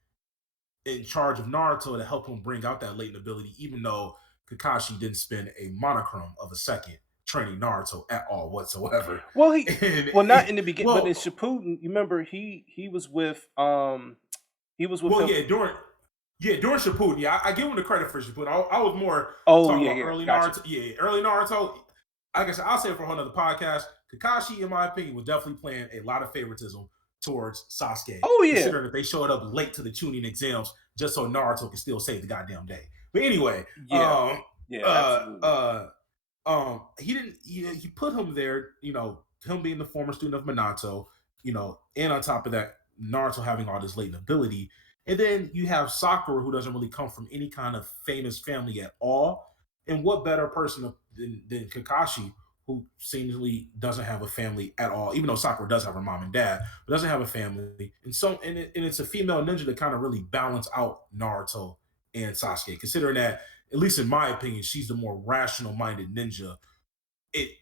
charge of Naruto to help him bring out that latent ability, even though Kakashi didn't spend a monochrome of a second training Naruto at all whatsoever. Well, And not in the beginning, but in well, Shippuden, you remember he was with he was with well, him. yeah, during Shippuden, yeah, I give him the credit for Shippuden. I was more Oh talking yeah, about yeah, early gotcha. Naruto. Yeah, early Naruto. Like I said, I'll say it for a whole other podcast. Kakashi, in my opinion, was definitely playing a lot of favoritism towards Sasuke, Oh yeah, considering that they showed up late to the tuning exams just so Naruto could still save the goddamn day. But anyway, yeah, yeah, absolutely. he didn't he put him there, him being the former student of Minato, and on top of that, Naruto having all this latent ability. And then you have Sakura, who doesn't really come from any kind of famous family at all. And what better person than Kakashi, who seemingly doesn't have a family at all, even though Sakura does have her mom and dad, but doesn't have a family. And it's a female ninja to kind of really balance out Naruto and Sasuke, considering that, at least in my opinion, she's the more rational minded ninja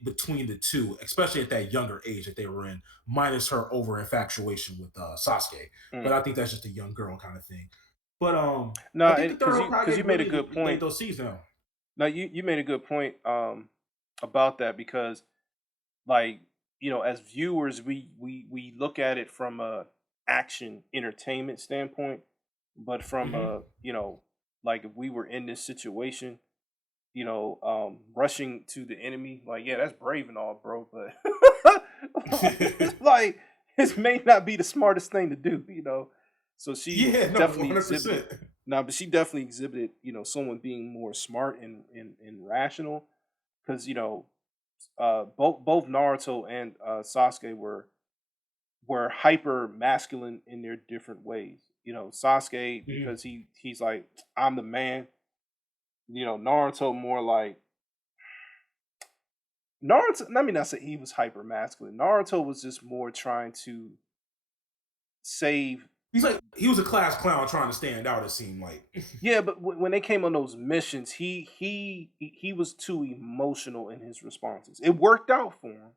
between the two, especially at that younger age that they were in, minus her over infatuation with Sasuke. But Mm. I think that's just a young girl kind of thing. But I No, think the third because you Hokage made a really good laid point. those seeds down. No, you made a good point about that because like as viewers we look at it from a action entertainment standpoint, but from Hmm. a like if we were in this situation, rushing to the enemy, like yeah, that's brave and all, bro, but like it may not be the smartest thing to do. So she Yeah, no, one definitely hundred exhibited. percent. Now, but she definitely exhibited, someone being more smart and rational, because both Naruto and Sasuke were hyper masculine in their different ways. Sasuke Mhm. because he's like I'm the man. Naruto more like Naruto. Let me not say he was hyper masculine. Naruto was just more trying to save. He's like he was a class clown trying to stand out. It seemed like. Yeah, but when they came on those missions, he was too emotional in his responses. It worked out for him,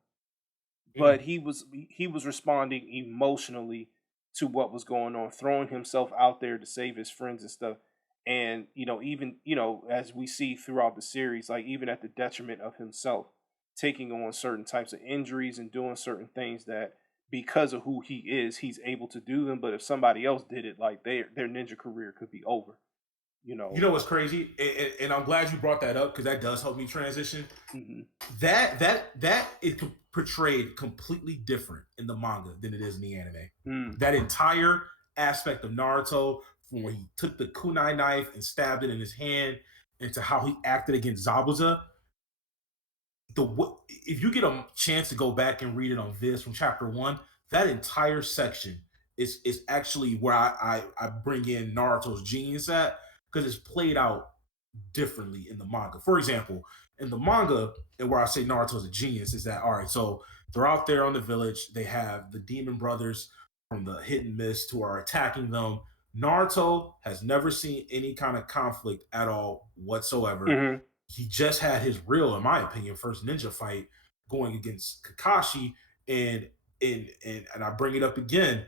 but Mhm. he was responding emotionally to what was going on, throwing himself out there to save his friends and stuff. And even as we see throughout the series, like even at the detriment of himself, taking on certain types of injuries and doing certain things that because of who he is, he's able to do them. But if somebody else did it, like their ninja career could be over. You You know. know what's crazy, and I'm glad you brought that up because that does help me transition. Hmm. That is portrayed completely different in the manga than it is in the anime. Mm. That entire aspect of Naruto, from when he took the kunai knife and stabbed it in his hand, into how he acted against Zabuza, if you get a chance to go back and read it on this from chapter one, that entire section is actually where I bring in Naruto's genius at, because it's played out differently in the manga. For example, in the manga, and where I say Naruto's a genius, is that all right? So they're out there on the village. They have the demon brothers from the hidden mist who are attacking them. Naruto has never seen any kind of conflict at all whatsoever. Hmm. He just had his real, in my opinion, first ninja fight going against Kakashi, and and I bring it up again.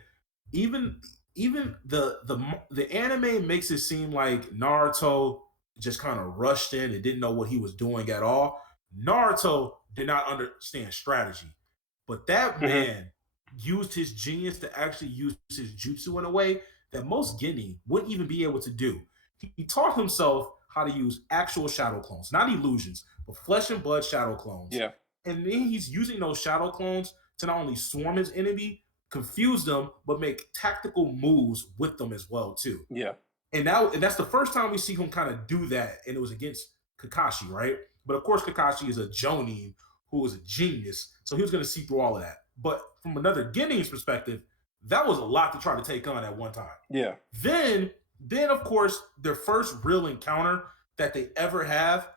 Even even the anime makes it seem like Naruto just kind of rushed in and didn't know what he was doing at all. Naruto did not understand strategy, but that Hmm. man used his genius to actually use his jutsu in a way that most Genin wouldn't even be able to do. He taught himself how to use actual shadow clones, not illusions, but flesh and blood shadow clones. Yeah. And then he's using those shadow clones to not only swarm his enemy, confuse them, but make tactical moves with them as well too. Yeah. And that's the first time we see him kind of do that, and it was against Kakashi, right? But of course, Kakashi is a Jonin who is a genius, so he was going to see through all of that. But from another Guinea's perspective, that was a lot to try to take on at one time. Yeah. Then, then of course, their first real encounter that they ever have,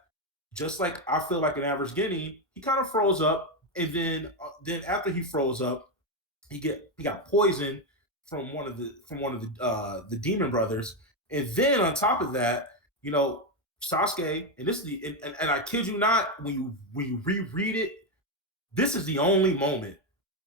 just like I feel like an average Guinea, he kind of froze up, and then after he froze up, he got poisoned from one of the demon brothers, and then on top of that, you know, Sasuke, and this is and I kid you not, when you reread it, this is the only moment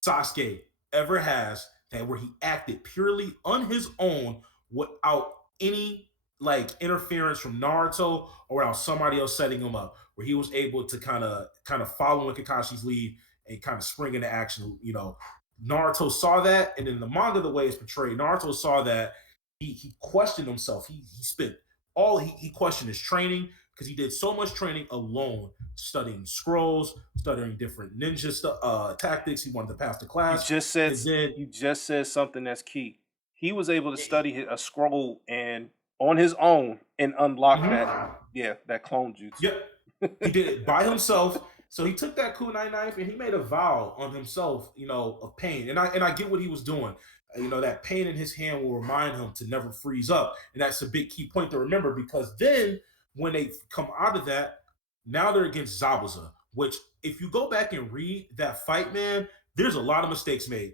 Sasuke ever has that where he acted purely on his own without any like interference from Naruto or without somebody else setting him up, where he was able to kind of follow in Kakashi's lead and kind of spring into action. Naruto saw that, and in the manga, the way it's portrayed, Naruto saw that he questioned himself. He spent he questioned his training because he did so much training alone, studying scrolls, studying different tactics. He wanted to pass the You class, just said and then you just said something that's key. He was able to study a scroll and on his own and unlock that, mhm, yeah, that clone jutsu. yep, he did it by himself. So he took that kunai knife and he made a vow on himself, of pain. And I get what he was doing. That pain in his hand will remind him to never freeze up. And that's a big key point to remember, because then when they come out of that, now they're against Zabuza, which if you go back and read that fight, man, there's a lot of mistakes made.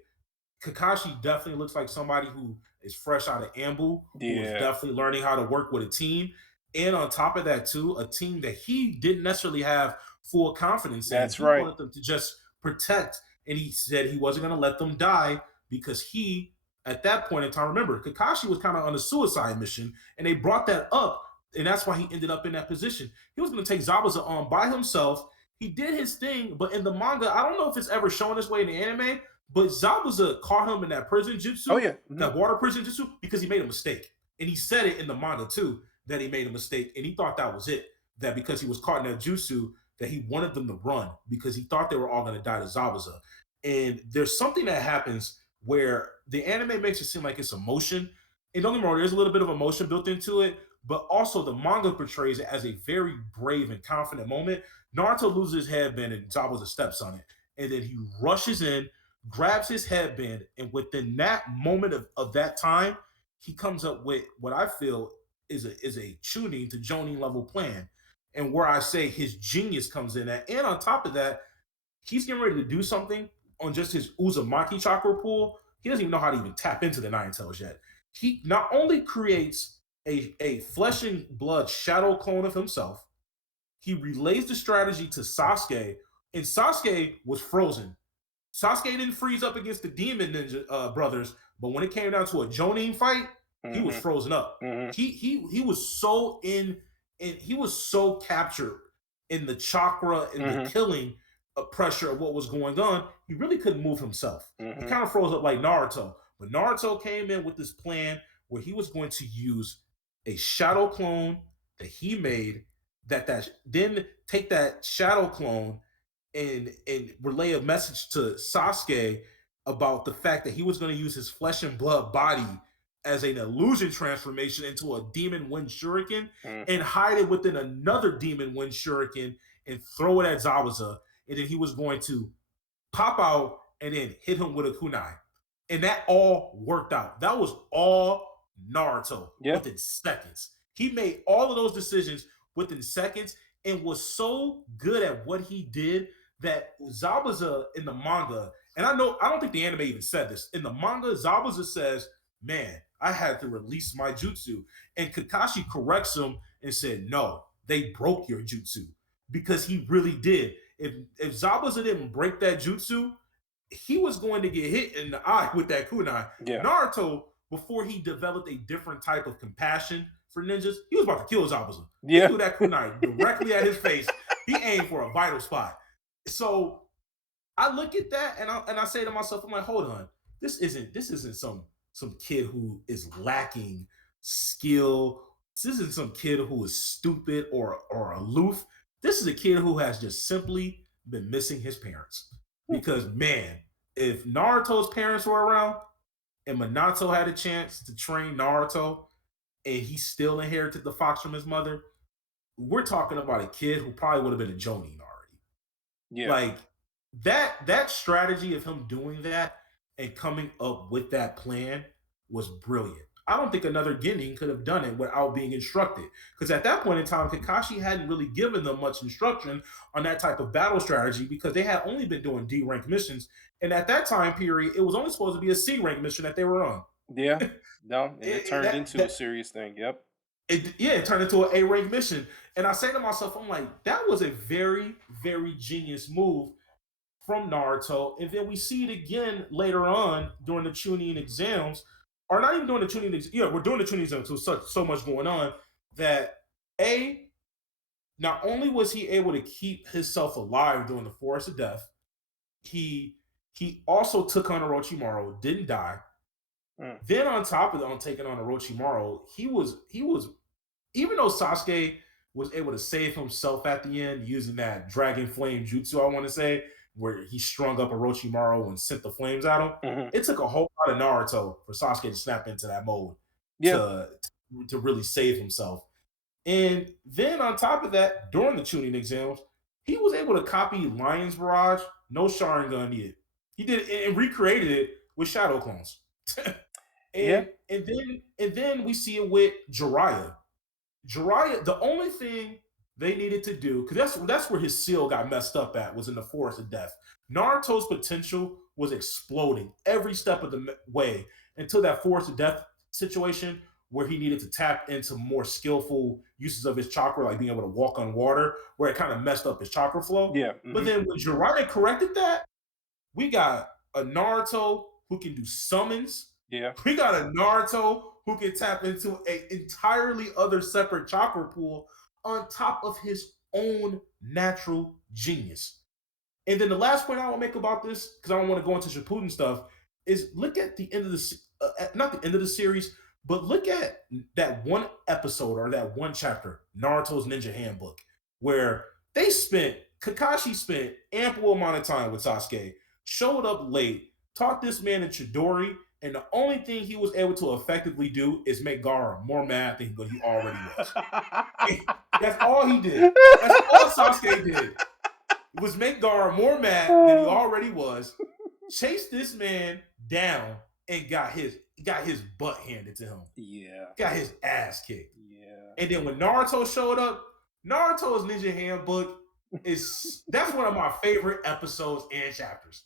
Kakashi definitely looks like somebody who is fresh out of Ambu, who is Yeah, definitely learning how to work with a team. And on top of that, too, a team that he didn't necessarily have full confidence in. that's He right. wanted them to just protect, and he said he wasn't going to let them die because he, at that point in time, remember, Kakashi was kind of on a suicide mission, and they brought that up, and that's why he ended up in that position. He was going to take Zabuza on by himself. He did his thing, but in the manga, I don't know if it's ever shown this way in the anime, but Zabuza caught him in that prison Oh jutsu, yeah. that water prison jutsu, because he made a mistake. And he said it in the manga too, that he made a mistake. And he thought that was it. That because he was caught in that jutsu, that he wanted them to run because he thought they were all going to die to Zabuza. And there's something that happens where the anime makes it seem like it's emotion. And don't get me wrong, there's a little bit of emotion built into it, but also the manga portrays it as a very brave and confident moment. Naruto loses his headband and Zabuza steps on it. And then he rushes in, grabs his headband, and within that moment of that time, he comes up with what I feel is a tuning to Jonin level plan. And where I say his genius comes in at. And on top of that, he's getting ready to do something on just his Uzumaki chakra pool. He doesn't even know how to even tap into the Nine Tails yet. He not only creates a flesh and blood shadow clone of himself, he relays the strategy to Sasuke, and Sasuke was frozen. Sasuke didn't freeze up against the Demon Ninja brothers, but when it came down to a Jonin fight, he was Hmm. frozen up. Hmm. He was so in, and he was so captured in the chakra and the Hmm. killing pressure of what was going on. He really couldn't move himself. He Hmm. kind of froze up like Naruto. But Naruto came in with this plan where he was going to use a shadow clone that he made that then take that shadow clone and relay a message to Sasuke about the fact that he was going to use his flesh and blood body as an illusion transformation into a demon wind shuriken and Hmm. hide it within another demon wind shuriken and throw it at Zabuza. And then he was going to pop out and then hit him with a kunai. And that all worked out. That was all Naruto Yeah. within seconds. He made all of those decisions within seconds and was so good at what he did that Zabuza in the manga, and I don't think the anime even said this. In the manga, Zabuza says, man, I had to release my jutsu. And Kakashi corrects him and said, no, they broke your jutsu because he really did. If Zabuza didn't break that jutsu, he was going to get hit in the eye with that kunai. Yeah. Naruto, before he developed a different type of compassion for ninjas, he was about to kill Zabuza. He Yeah. threw that kunai directly at his face. He aimed for a vital spot. So I look at that and I say to myself, I'm like, hold on, this isn't some kid who is lacking skill. This isn't some kid who is stupid or aloof. This is a kid who has just simply been missing his parents. Because man, if Naruto's parents were around and Minato had a chance to train Naruto and he still inherited the fox from his mother, we're talking about a kid who probably would have been a Jonin already. Yeah. Like that strategy of him doing that and coming up with that plan was brilliant. I don't think another Ginning could have done it without being instructed. Because at that point in time, Kakashi hadn't really given them much instruction on that type of battle strategy because they had only been doing D rank missions. And at that time period, it was only supposed to be a C rank mission that they were on. Yeah. No, and it It- turned that, into a that, serious thing. Yep. it turned into an A rank mission. And I say to myself, I'm like, that was a very, very genius move from Naruto, and then we see it again later on during the Chunin exams, or not even during the Chunin. Yeah, we're doing the Chunin exams. So so much going on that a not only was he able to keep himself alive during the Forest of Death, he he also took on Orochimaru, didn't die. Mm. Then on top of on taking on Orochimaru, he was even though Sasuke was able to save himself at the end using that dragon flame jutsu, I want to say, where he strung up Orochimaru and sent the flames at him, Hmm. it took a whole lot of Naruto for Sasuke to snap into that mode Yeah. to to really save himself. And then on top of that, during the tuning exams, he was able to copy Lion's Barrage, no Sharingan needed. He did it and recreated it with Shadow Clones. Yeah. And then we see it with Jiraiya. Jiraiya, the only thing they needed to do, because that's where his seal got messed up at, was in the Forest of Death. Naruto's potential was exploding every step of the way until that Forest of Death situation where he needed to tap into more skillful uses of his chakra, like being able to walk on water, where it kind of messed up his chakra flow. Yeah. But then when Jiraiya corrected that, we got a Naruto who can do summons. Yeah. We got a Naruto who can tap into an entirely other separate chakra pool on top of his own natural genius. And then the last point I want to make about this, because I don't want to go into Shippuden stuff, is look at the end of the not the end of the series, but look at that one episode or that one chapter, Naruto's Ninja Handbook, where Kakashi spent ample amount of time with Sasuke, showed up late, taught this man in Chidori, and the only thing he was able to effectively do is make Gaara more mad than he already was. That's all he did. That's all Sasuke did, was make Gaara more mad than he already was, chased this man down, and got his butt handed to him. Yeah. Got his ass kicked. Yeah. And then when Naruto showed up, Naruto's Ninja Handbook that's one of my favorite episodes and chapters.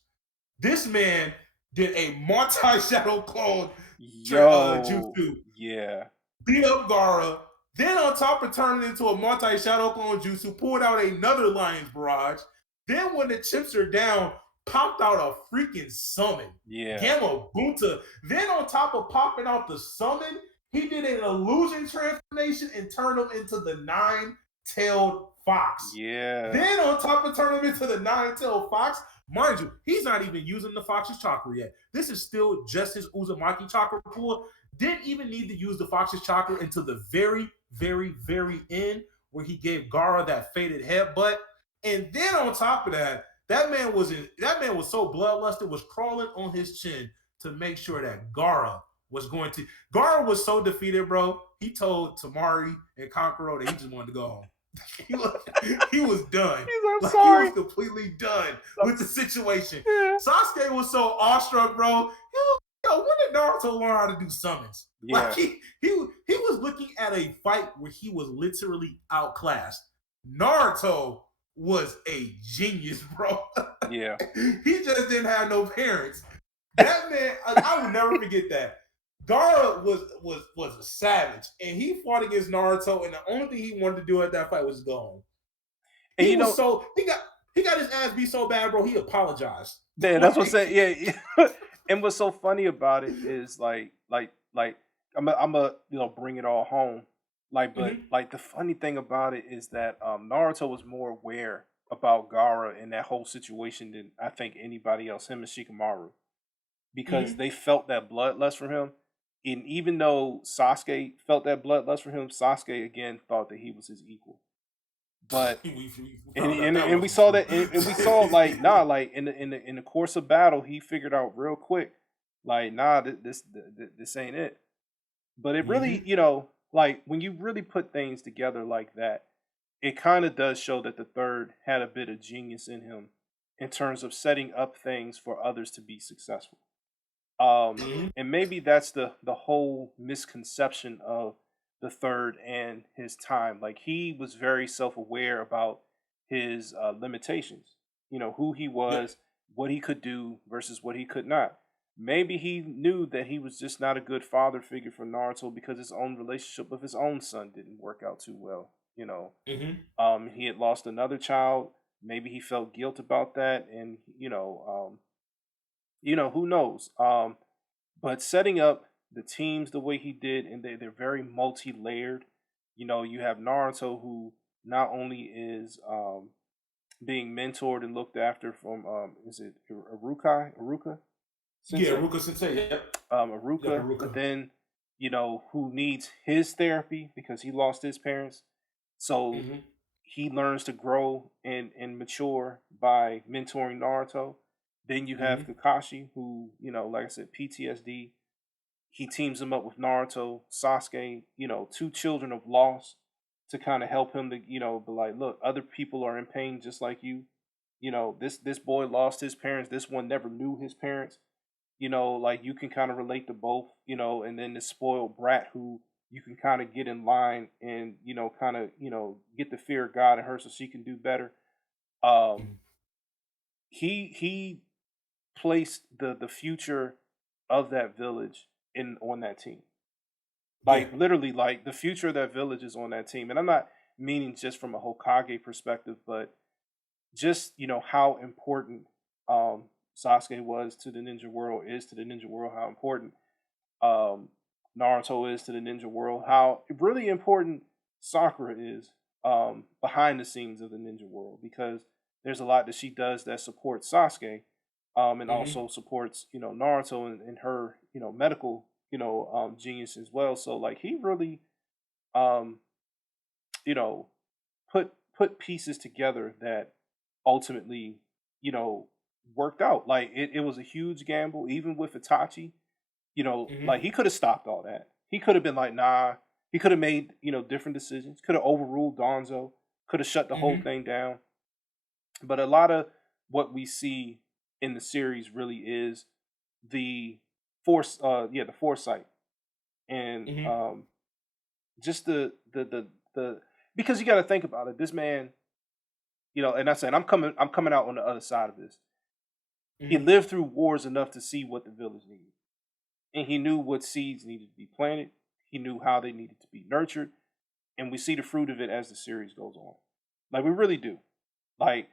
This man did a multi-shadow clone Yo. jutsu, Yeah. beat up Gaara, then on top of turning into a multi-shadow clone jutsu, pulled out another Lion's Barrage. Then when the chips are down, popped out a freaking summon. Yeah. Gamma Bunta. Then on top of popping out the summon, he did an illusion transformation and turned him into the nine-tailed fox. Yeah. Then on top of turning him into the nine-tailed fox, mind you, he's not even using the fox's chakra yet. This is still just his Uzumaki chakra pool. Didn't even need to use the fox's chakra until the very, very, very end, where he gave Gaara that faded headbutt. And then on top of that, that man was so bloodlusted, was crawling on his chin to make sure that Gaara was so defeated, bro. He told Tamari and Kankuro that he just wanted to go home. he was done. I'm sorry. He was completely done with the situation. Yeah. Sasuke was so awestruck, bro. Yo, when did Naruto learn how to do summons? Yeah. Like he was looking at a fight where he was literally outclassed. Naruto was a genius, bro. Yeah. He just didn't have no parents. That man, I will never forget that. Gaara was a savage, and he fought against Naruto, and the only thing he wanted to do at that fight was go home. He got his ass beat so bad, bro. He apologized. Yeah, that's what I'm saying. Yeah. And what's so funny about it is like I'm a bring it all home. But the funny thing about it is that Naruto was more aware about Gaara and that whole situation than I think anybody else, him and Shikamaru, because they felt that bloodlust from him. And even though Sasuke felt that bloodlust for him, Sasuke again thought that he was his equal. But and we saw that, and we saw in the course of battle, he figured out real quick, this ain't it. But it really, when you really put things together like that, it kind of does show that the third had a bit of genius in him in terms of setting up things for others to be successful. And maybe that's the whole misconception of the third and his time. Like, he was very self-aware about his limitations, who he was, what he could do versus what he could not. Maybe he knew that he was just not a good father figure for Naruto because his own relationship with his own son didn't work out too well. He had lost another child. Maybe he felt guilt about that, and who knows? But setting up the teams the way he did, and they're very multi-layered. You have Naruto, who not only is being mentored and looked after from is it Aruka Sensei? Yeah, Aruka Sensei. Yep. Aruka. But then who needs his therapy because he lost his parents, so he learns to grow and mature by mentoring Naruto. Then you have Kakashi, who, like I said, PTSD. He teams him up with Naruto, Sasuke, two children of loss, to kind of help him to, be like, look, other people are in pain just like you. This boy lost his parents. This one never knew his parents. You can kind of relate to both, and then the spoiled brat who you can kind of get in line and kind of get the fear of God in her so she can do better. Um, Mhm. he placed the future of that village in on that team. Yeah. Like literally, like the future of that village is on that team. And I'm not meaning just from a Hokage perspective, but just how important Sasuke was to the ninja world, is to the ninja world, how important um, Naruto is to the ninja world, how really important Sakura is behind the scenes of the ninja world, because there's a lot that she does that supports Sasuke, and Hmm. also supports Naruto and her medical genius as well. So like he really um, you know put pieces together that ultimately you know worked out. Like it was a huge gamble, even with Itachi. Like Hmm. he could have stopped all that. He could have been like, nah. He could have made different decisions. Could have overruled Donzo. Could have shut the whole Hmm. thing down. But a lot of what we see in the series really is the the foresight, and Hmm. just the because you got to think about it. This man, and I said I'm coming out on the other side of this. He Hmm. lived through wars enough to see what the village needed, and he knew what seeds needed to be planted. He knew how they needed to be nurtured, and we see the fruit of it as the series goes on. Like we really do. Like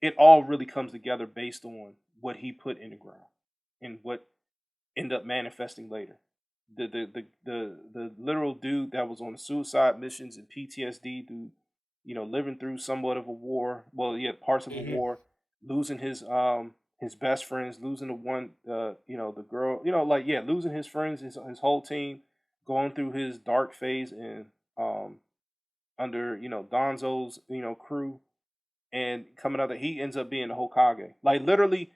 it all really comes together based on what he put in the ground and what ended up manifesting later. The literal dude that was on the suicide missions and PTSD through, living through somewhat of a war. Well, yeah, parts of a Hmm. war, losing his best friends, losing the one the girl, like yeah, losing his friends, his whole team, going through his dark phase and under Donzo's crew, and coming out that he ends up being the Hokage. Like literally,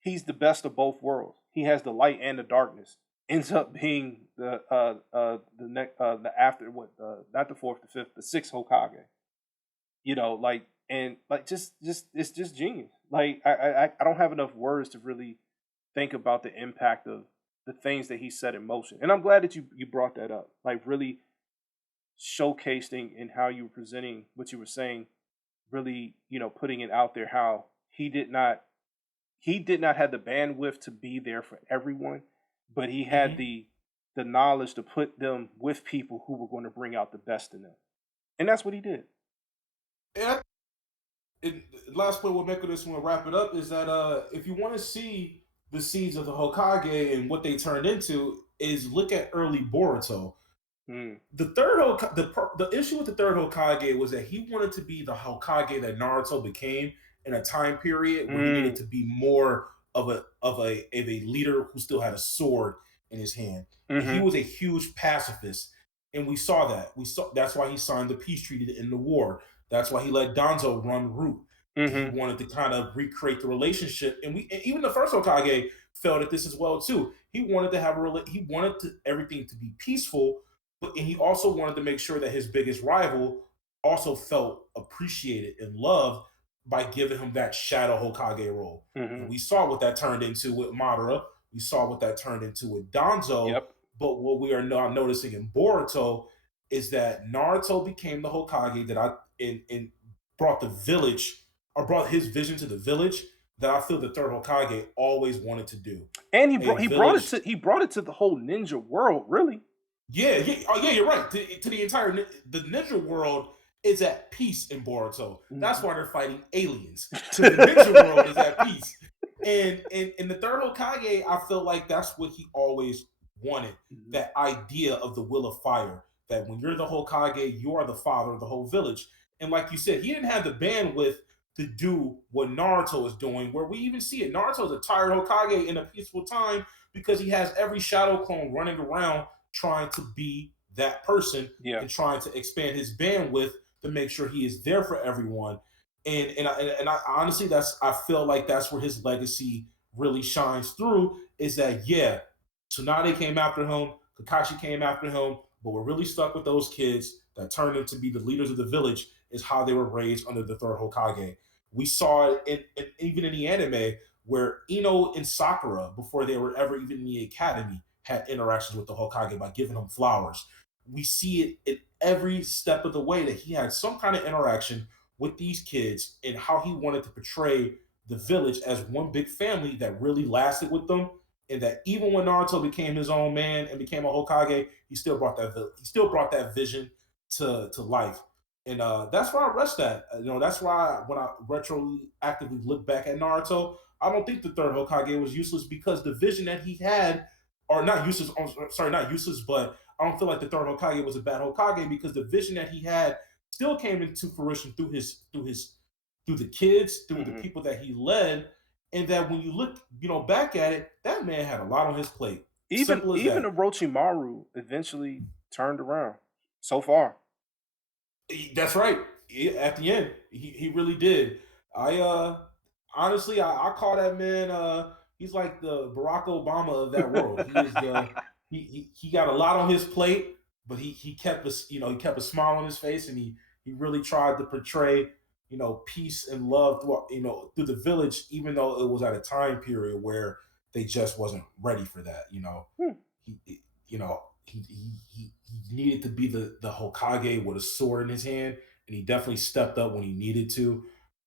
he's the best of both worlds. He has the light and the darkness. Ends up being the next the after what not the fourth, the fifth, the sixth Hokage. Like and like just it's just genius. Like I don't have enough words to really think about the impact of the things that he set in motion. And I'm glad that you brought that up. Like really showcasing in how you were presenting what you were saying, really, putting it out there how he did not have the bandwidth to be there for everyone, but he had Hmm. the knowledge to put them with people who were going to bring out the best in them. And that's what he did. And last point we'll make of this one, we'll wrap it up, is that if you want to see the seeds of the Hokage and what they turned into, is look at early Boruto. Mm. The issue with the third Hokage was that he wanted to be the Hokage that Naruto became in a time period where he needed Mm. to be more of a leader who still had a sword in his hand. And he Mhm. was a huge pacifist. And we saw that. We saw that's why he signed the peace treaty to end the war. That's why he let Donzo run root. He Mhm. wanted to kind of recreate the relationship. And even the first Hokage felt at this as well too. He wanted to have he wanted everything to be peaceful, but and he also wanted to make sure that his biggest rival also felt appreciated and loved by giving him that shadow Hokage role. And Mhm. we saw what that turned into with Madara. We saw what that turned into with Danzo. Yep. But what we are now noticing in Boruto is that Naruto became the Hokage that and brought the village or brought his vision to the village that I feel the third Hokage always wanted to do. And he A brought he brought it village. to he brought it to the whole ninja world, really. Yeah, yeah, oh yeah, you're right. To the entire the ninja world is at peace in Boruto. That's Mhm. why they're fighting aliens because the ninja world is at peace. And in the third Hokage, I feel like that's what he always wanted. Mhm. That idea of the will of fire. That when you're the Hokage, you are the father of the whole village. And like you said, he didn't have the bandwidth to do what Naruto is doing. Where we even see it, Naruto's a tired Hokage in a peaceful time because he has every shadow clone running around trying to be that person Yeah. and trying to expand his bandwidth to make sure he is there for everyone. And I honestly, I feel like that's where his legacy really shines through. Is that yeah, Tsunade came after him, Kakashi came after him, but we're really stuck with those kids that turned into be the leaders of the village. Is how they were raised under the third Hokage. We saw it even in the anime where Ino and Sakura, before they were ever even in the academy, had interactions with the Hokage by giving him flowers. we see it in every step of the way that he had some kind of interaction with these kids and how he wanted to portray the village as one big family that really lasted with them, and that even when Naruto became his own man and became a Hokage, he still brought that vision to life. And that's where I rest at. That's why when I retroactively look back at Naruto, I don't think the third Hokage was useless because the vision that he had, or not useless, sorry, not useless, but I don't feel like the third Hokage was a bad Hokage because the vision that he had still came into fruition through the kids, through the Hmm. people that he led, and that when you look, back at it, that man had a lot on his plate. Even Simple as even that. Orochimaru eventually turned around. So far. That's right. At the end, he really did. I honestly, I call that man. He's like the Barack Obama of that world. He is the he got a lot on his plate, but he kept he kept a smile on his face, and he really tried to portray peace and love through the village, even though it was at a time period where they just wasn't ready for that. Hmm. He needed to be the Hokage with a sword in his hand, and he definitely stepped up when he needed to.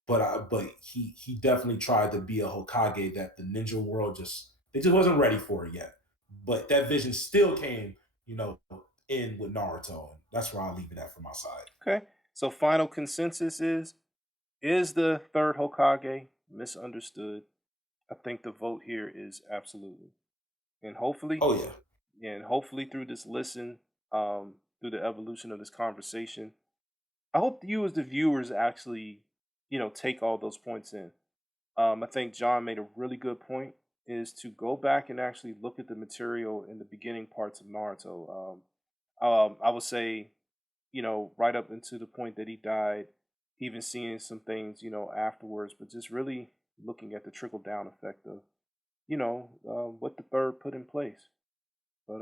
But he definitely tried to be a Hokage that the ninja world just wasn't ready for it yet. But that vision still came, you know, in with Naruto, and that's where I'll leave it at from my side. Okay. So final consensus is the third Hokage misunderstood? I think the vote here is absolutely. And hopefully, Oh yeah, through this listen, through the evolution of this conversation, I hope you as the viewers actually, take all those points in. I think John made a really good point is to go back and actually look at the material in the beginning parts of Naruto. I would say, right up into the point that he died, even seeing some things, afterwards, but just really looking at the trickle down effect of, what the third put in place. But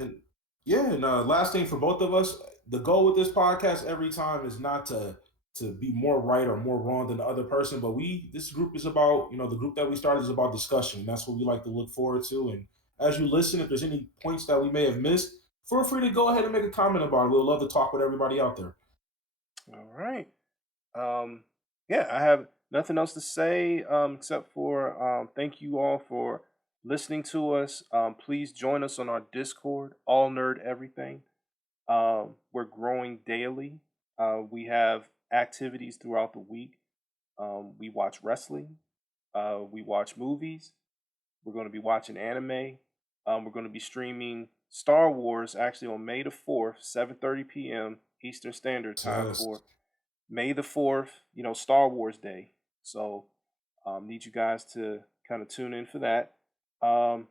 and yeah, and last thing for both of us, the goal with this podcast every time is not to be more right or more wrong than the other person, but this group is about the group that we started is about discussion. And that's what we like to look forward to. And as you listen, if there's any points that we may have missed, feel free to go ahead and make a comment about it. We'll love to talk with everybody out there. all right. Um, yeah, I have nothing else to say except for thank you all for listening to us. Please join us on our Discord, All Nerd Everything. We're growing daily. We have activities throughout the week. We watch wrestling. We watch movies. We're going to be watching anime. We're going to be streaming Star Wars actually on May the 4th, 7:30 p.m. Eastern Standard Time Yes. for May the 4th, Star Wars Day. So, need you guys to kind of tune in for that. Um,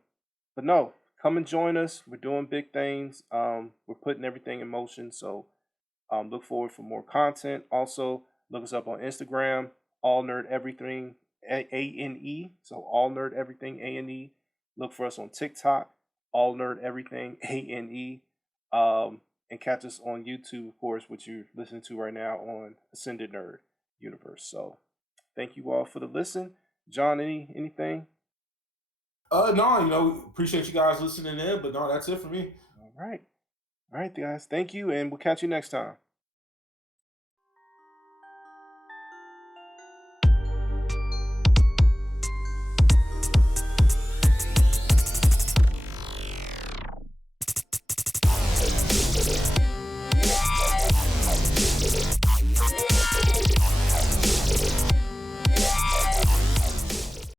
but no, come and join us. We're doing big things. We're putting everything in motion. So, look forward for more content. Also, look us up on Instagram, All Nerd Everything ANE. So, All Nerd Everything ANE. Look for us on TikTok, All Nerd Everything ANE. And catch us on YouTube, of course, which you're listening to right now on Ascended Nerd Universe. So, thank you all for the listen. John, anything? No, appreciate you guys listening in, but no, that's it for me. All right. All right, guys. Thank you, and we'll catch you next time.